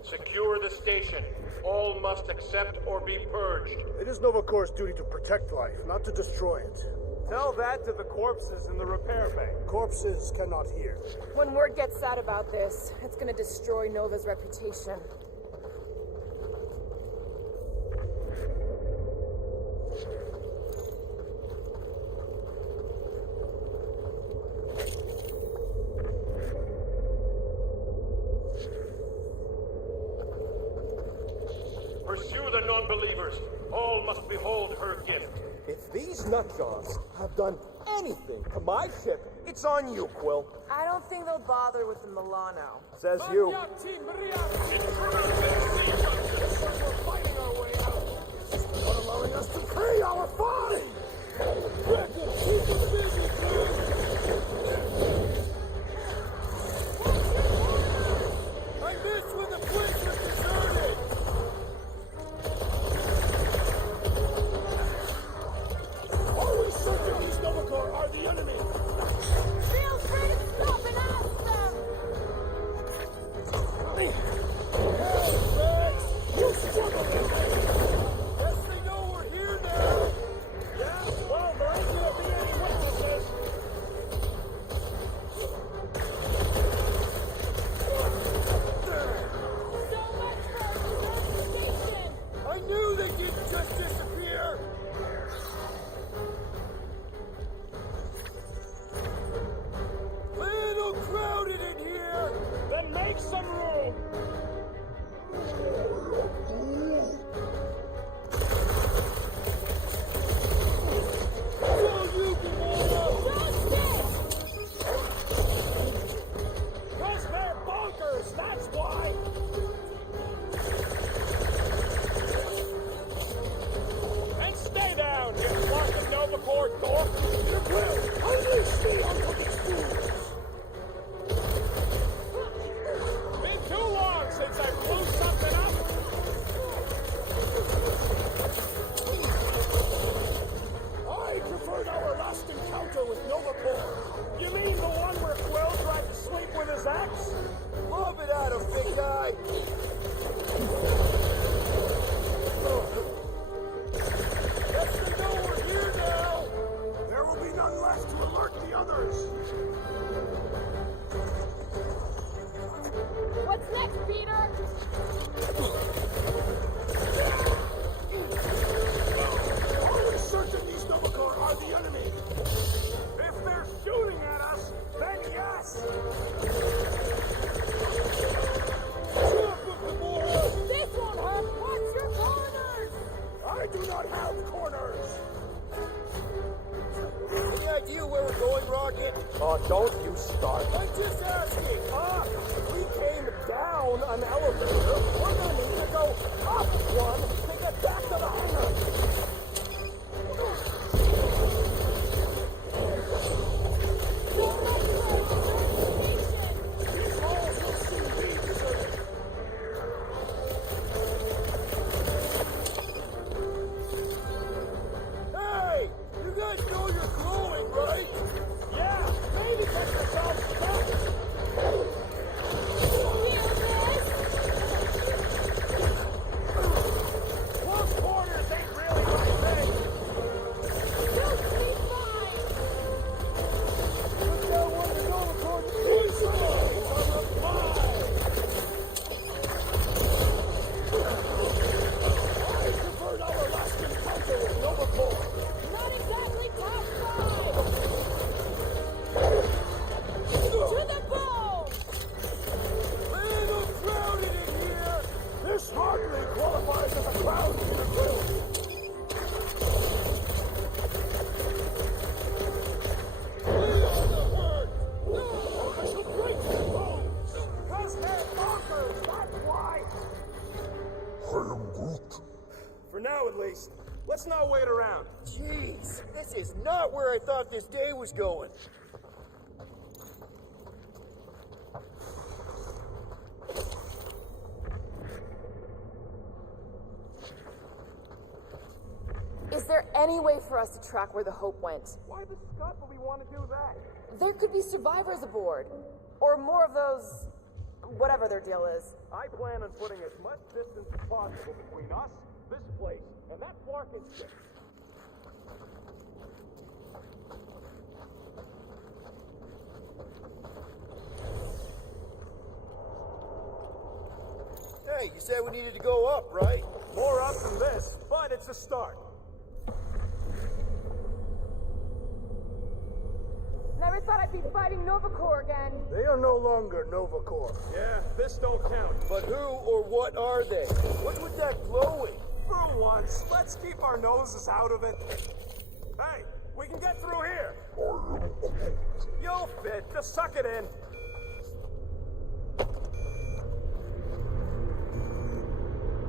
Secure the station. All must accept or be purged. It is Nova Corps' duty to protect life, not to destroy it. Tell that to the corpses in the repair bay. Corpses cannot hear. When word gets out about this, it's gonna destroy Nova's reputation. Pursue the non-believers. All must behold her gift. If these nutjobs have done anything to my ship, it's on you, Quill. I don't think they'll bother with the Milano. Says you. We're fighting our way out. Not allowing us to pay our fine! I missed when the place was deserted! What's next, Peter? Only certain these Novacore are the enemy. If they're shooting at us, then yes! This won't hurt! Watch your corners! I do not have corners! Any idea where we're going, Rocket? Oh, don't you start. I'm just asking! We came down an elevator. We're gonna need to go up one to get back to the hangar. These halls will soon be deserted. Hey! You guys know you're glowing, right? Yeah, maybe get yourselves back. Close quarters ain't really my thing. You'll be fine! Look out what the Novacore These halls are mine! I preferred our last encounter with Novacore. Not exactly top 5! To the bone! Man, I'm crowded in here! This hardly qualifies as a crowd, Peter Quill. No, I shall break your bones. Cause they're bonkers, that's why. I am Groot. For now, at least. Let's not wait around. Jeez, this is not where I thought this day was going. Is there any way for us to track where the Hope went? Why the scut would we want to do that? There could be survivors aboard. Or more of those... whatever their deal is. I plan on putting as much distance as possible between us, this place, and that Flarkin ship. Hey, you said we needed to go up, right? More up than this, but it's a start. Never thought I'd be fighting Novacore again. They are no longer Novacore. Yeah, this don't count. But who or what are they? What's with that glowing? For once, let's keep our noses out of it. Hey, we can get through here. You'll fit. Just suck it in.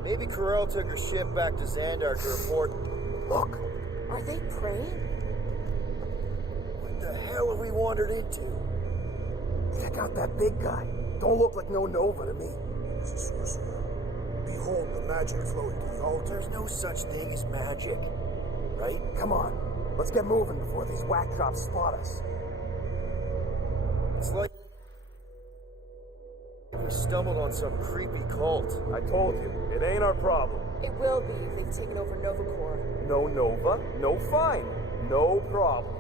Maybe Corel took her ship back to Xandar to report. Look, Are they praying? what the hell have we wandered into? Check out that big guy. Don't look like no Nova to me. He's a sorcerer. Behold the magic flowing to the altar. There's no such thing as magic, right? Come on, let's get moving before these whack drops spot us. It's like we stumbled on some creepy cult. I told you, it ain't our problem. It will be if they've taken over Novacore. No Nova, no fine. No problem.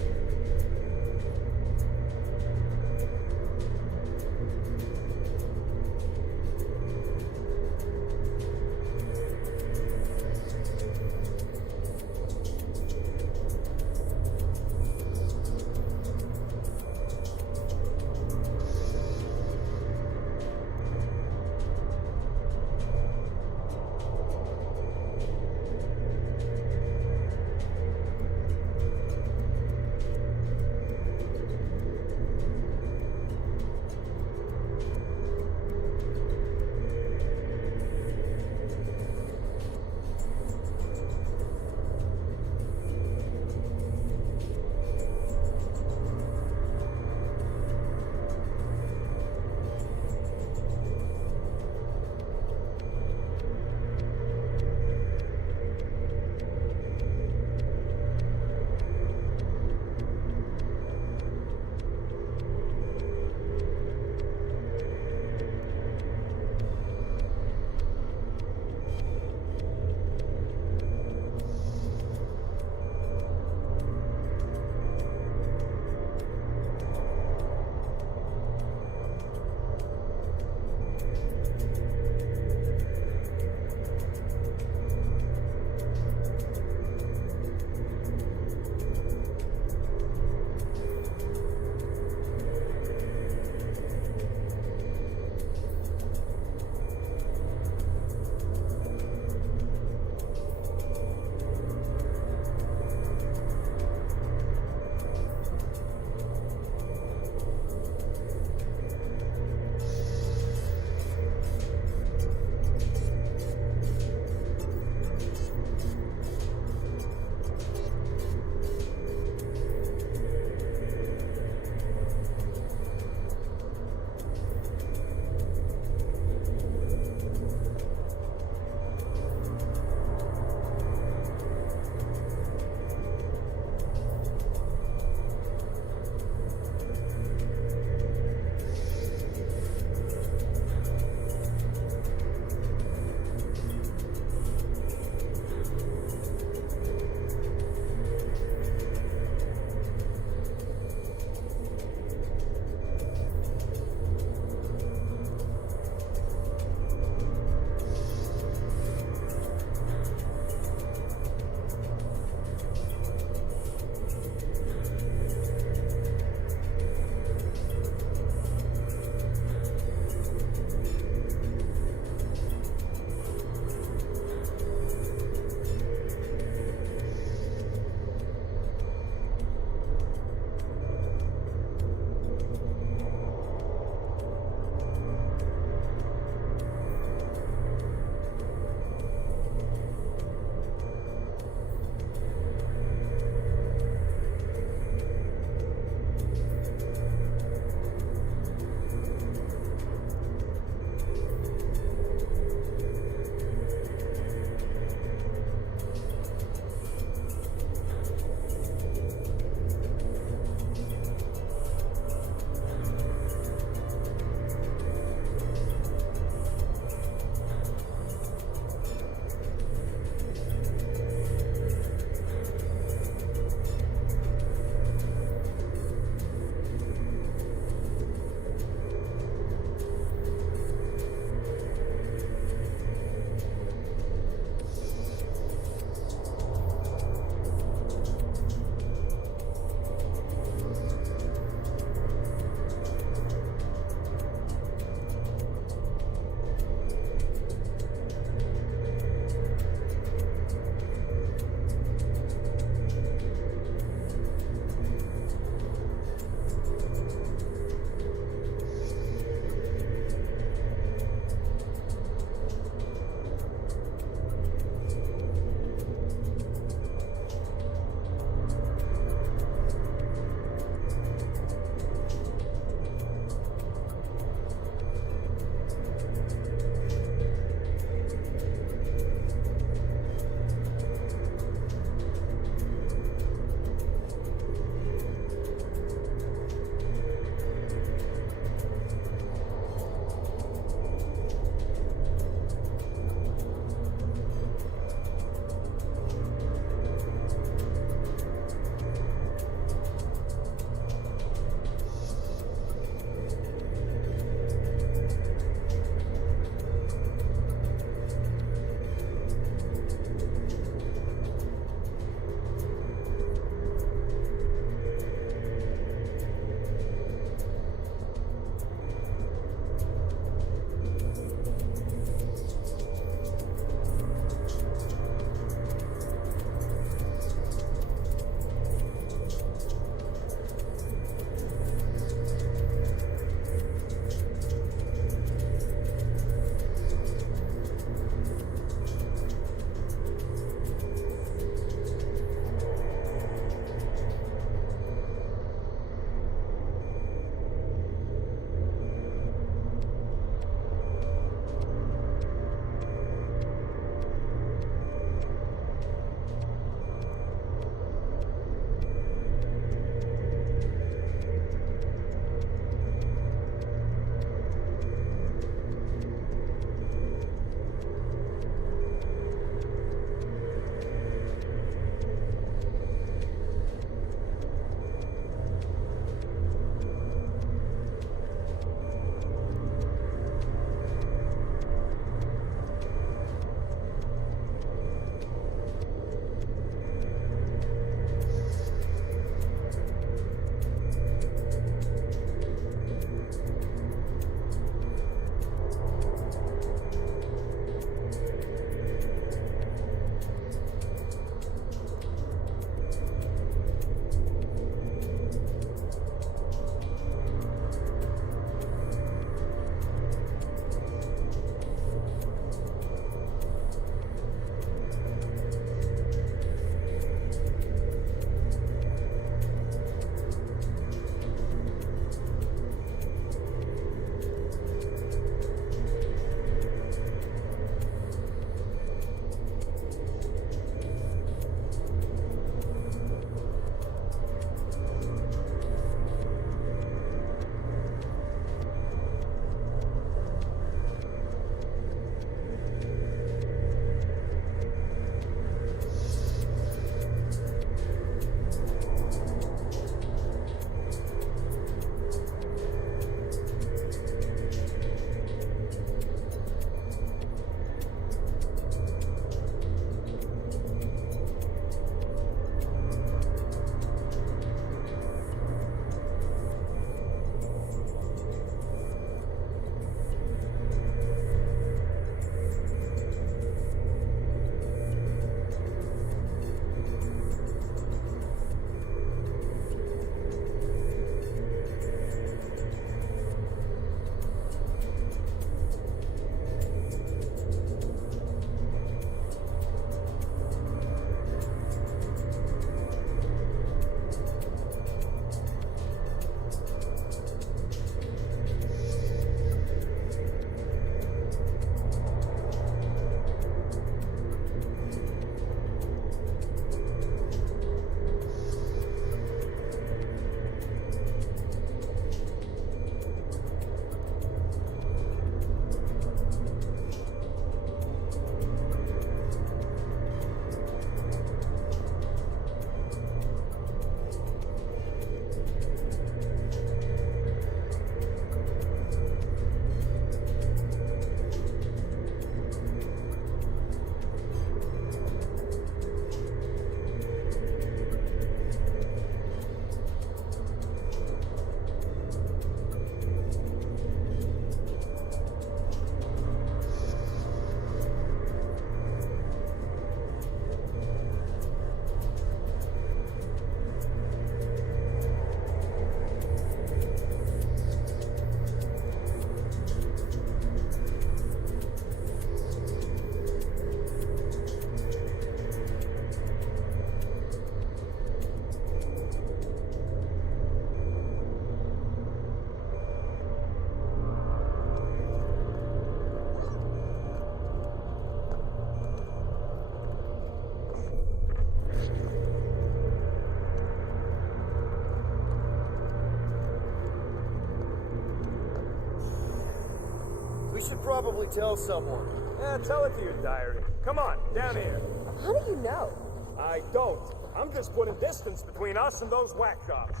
We should probably tell someone. Yeah, tell it to your diary. Come on, down here. How do you know? I don't. I'm just putting distance between us and those whack jobs.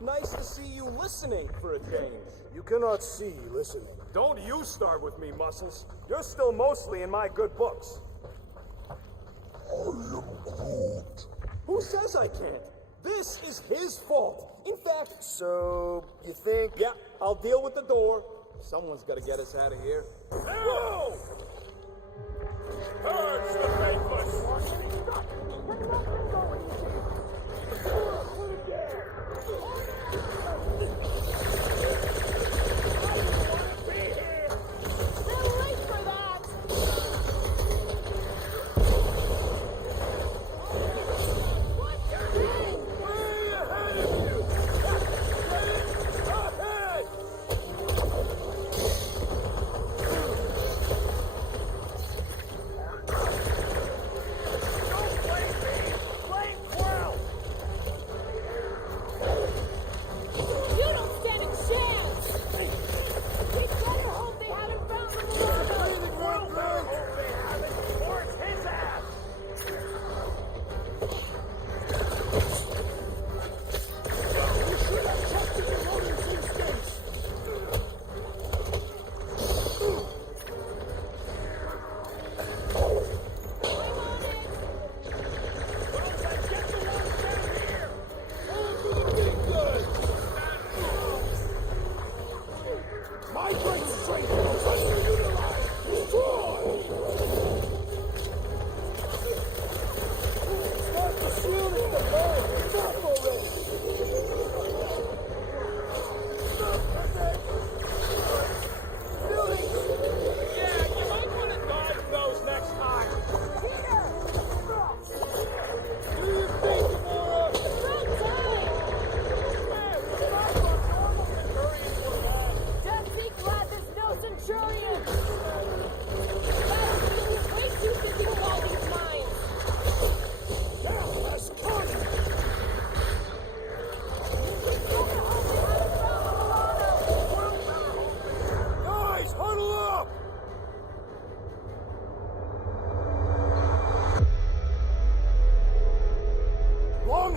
Nice to see you listening for a change. You cannot see listening. Don't you start with me, Muscles. You're still mostly in my good books. I am Groot. Who says I can't? This is his fault. In fact... So, you think... Yeah, I'll deal with the door. Someone's gotta get us out of here. Whoa! Purge the faithless!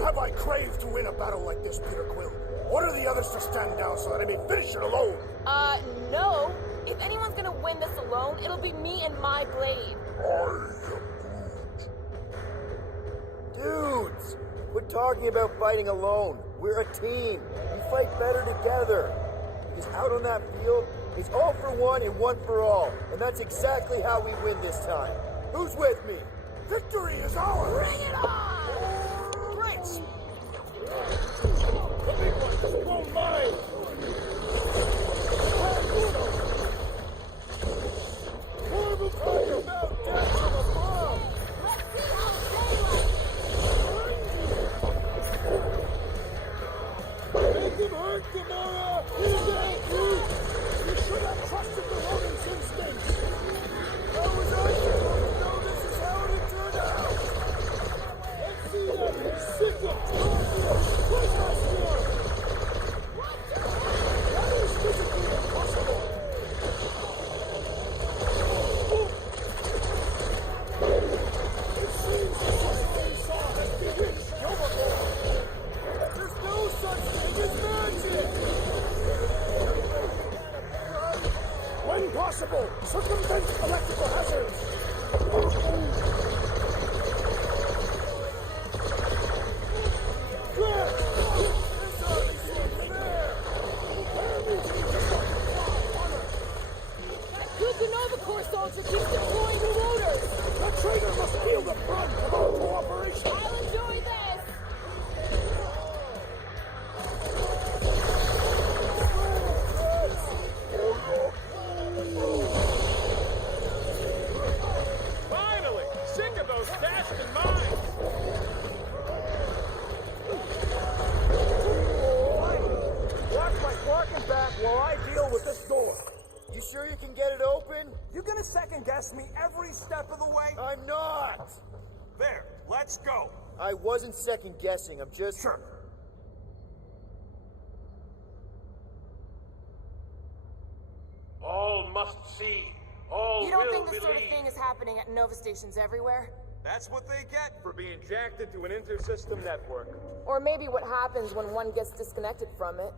Have I craved to win a battle like this, Peter Quill? Order the others to stand down so that I may finish it alone. No. If anyone's gonna win this alone, it'll be me and my blade. I am Groot. Dudes, quit talking about fighting alone. We're a team. We fight better together. Because out on that field, it's all for one and one for all. And that's exactly how we win this time. Who's with me? Victory is ours! Bring it on! The big one just won't mind! More will talk about death from above! Let's see how they Make him hurt, Gamora! He's that Groot! You should have trusted the rodent's instincts! How was I supposed to know this is how it turned out? Let's see that sickle! Push us here! That is physically impossible! It seems the such thing saw has bewitched Overlord! There's no such thing as magic! When possible, circumvent electrical hazards! soldier keeps deploying the looters! The traitor must feel the brunt of our cooperation! I'll enjoy this! Finally! Sick of those dashed in mines! Watch my parking back while I deal with this door. You sure you can get it open? You gonna second guess me every step of the way? I'm not! There, let's go. I wasn't second guessing, I'm just... Sure. All must see. All You don't will think this believe. sort of thing is happening at Nova stations everywhere? That's what they get for being jacked into an inter-system network. Or maybe what happens when one gets disconnected from it.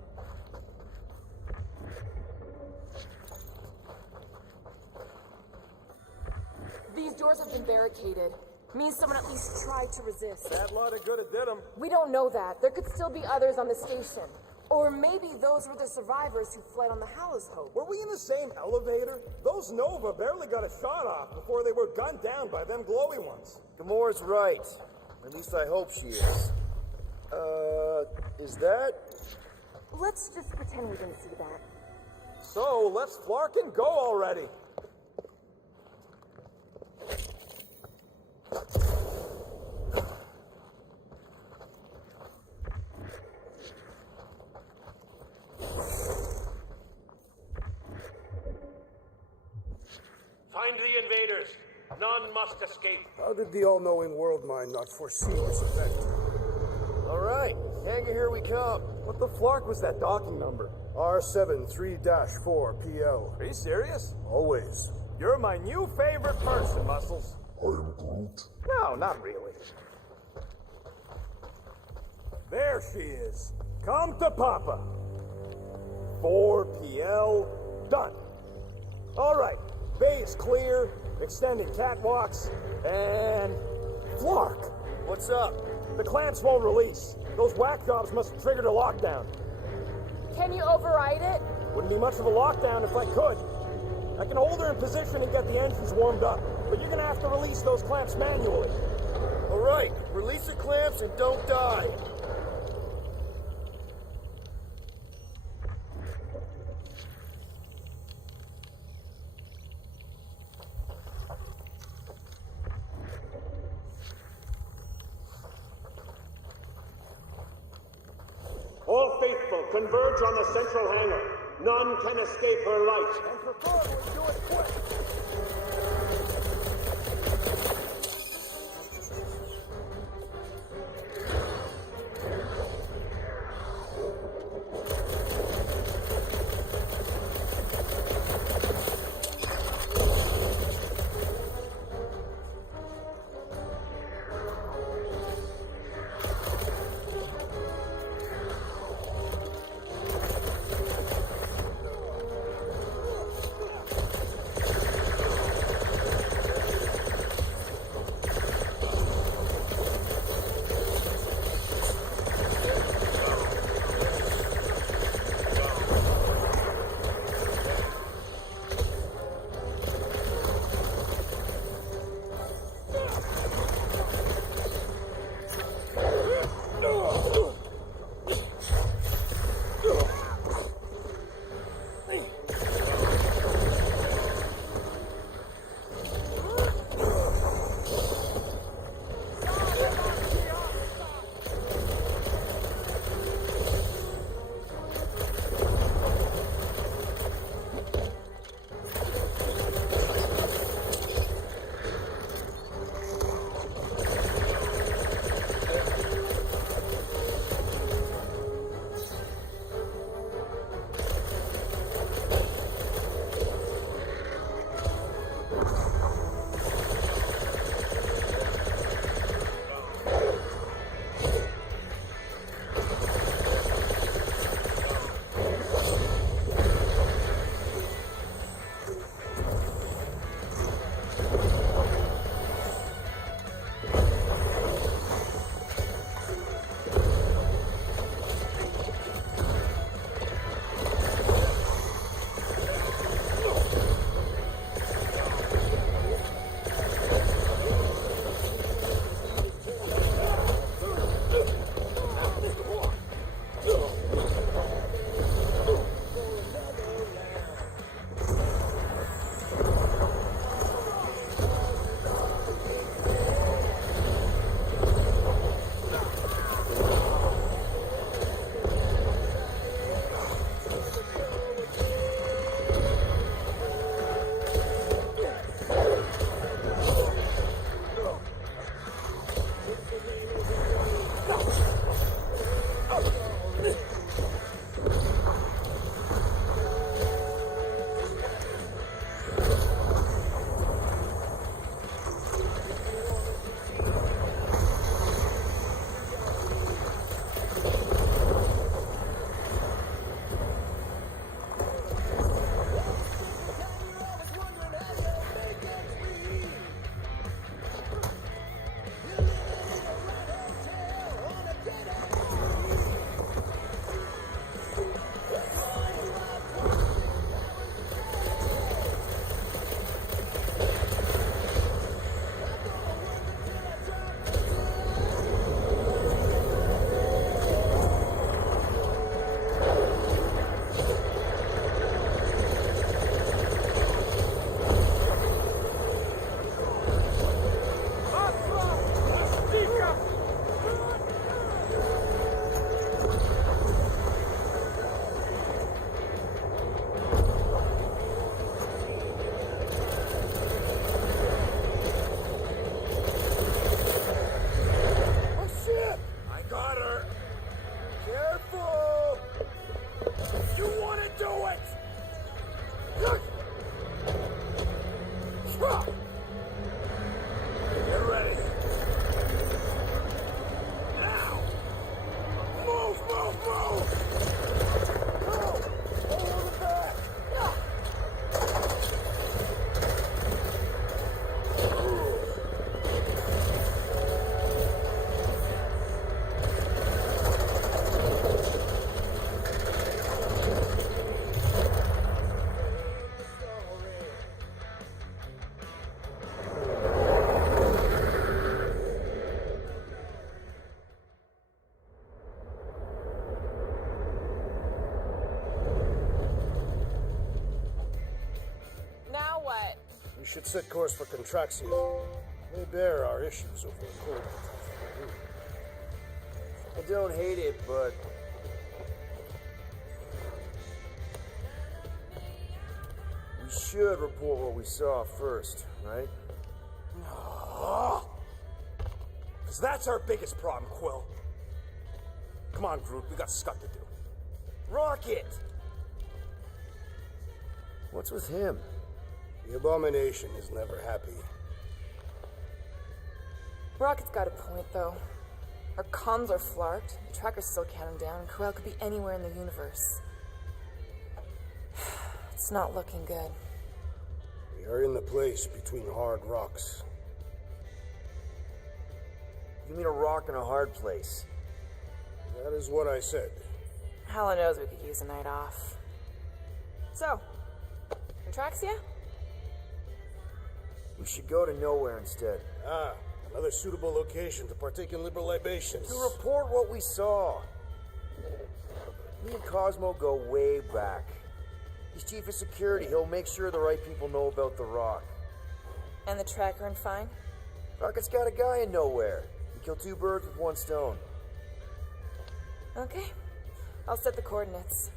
These doors have been barricaded. Means someone at least tried to resist. That lot of good it did them. We don't know that. There could still be others on the station. Or maybe those were the survivors who fled on the Hallows Hope. Were we in the same elevator? Those Nova barely got a shot off before they were gunned down by them glowy ones. Gamora's right. At least I hope she is. Is that? Let's just pretend we didn't see that. So, let's flark and go already. Find the invaders. None must escape. How did the all-knowing world mind not foresee this event? All right, Hangar, here we come. What the flark was that docking number? R73-4PL. Are you serious? Always. You're my new favorite person, Muscles. I am Groot. No, not really. There she is. Come to Papa. 4PL, done. All right, bay's clear, extending catwalks, and... Flark! What's up? The clamps won't release. Those whack jobs must have triggered a lockdown. Can you override it? Wouldn't be much of a lockdown if I could. I can hold her in position and get the engines warmed up, but you're gonna have to release those clamps manually. All right, release the clamps and don't die. All faithful, converge on the central hangar. None can escape her light. And preferably do it quick. should set course for Contraxia. They bear our issues over a coordinate. I don't hate it, but... we should report what we saw first, right? Because that's our biggest problem, Quill. Come on, Groot, we got stuff to do. Rocket! What's with him? The Abomination is never happy. Rocket's got a point, though. Our comms are flarked, the trackers still counting down, and Corel could be anywhere in the universe. It's not looking good. We are in the place between hard rocks. You mean a rock in a hard place? That is what I said. Hella knows we could use a night off. So, Contraxia? We should go to nowhere instead. Ah, another suitable location to partake in liberal libations. To report what we saw. Me and Cosmo go way back. He's chief of security. He'll make sure the right people know about the rock. And the tracker and fine? Rocket's got a guy in nowhere. We kill two birds with one stone. Okay. I'll set the coordinates.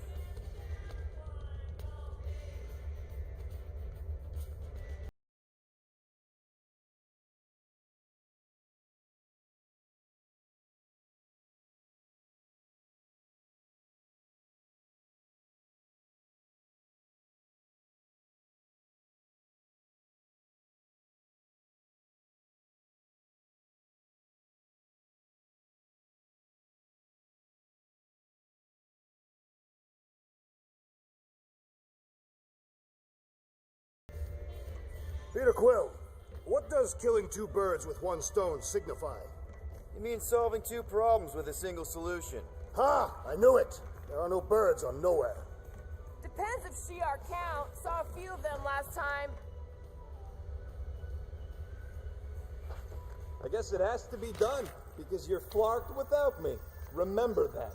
Peter Quill, what does killing two birds with one stone signify? You mean solving two problems with a single solution? Ha! I knew it! There are no birds on nowhere. Depends if she our count. Saw a few of them last time. I guess it has to be done, because you're flarked without me. Remember that.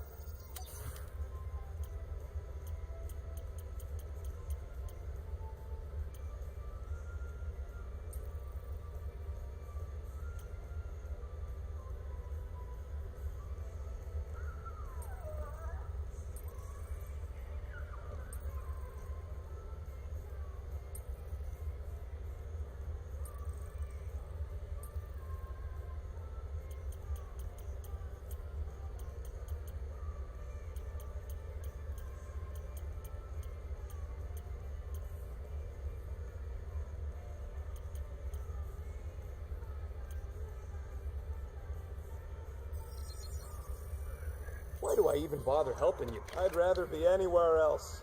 Why do I even bother helping you? I'd rather be anywhere else.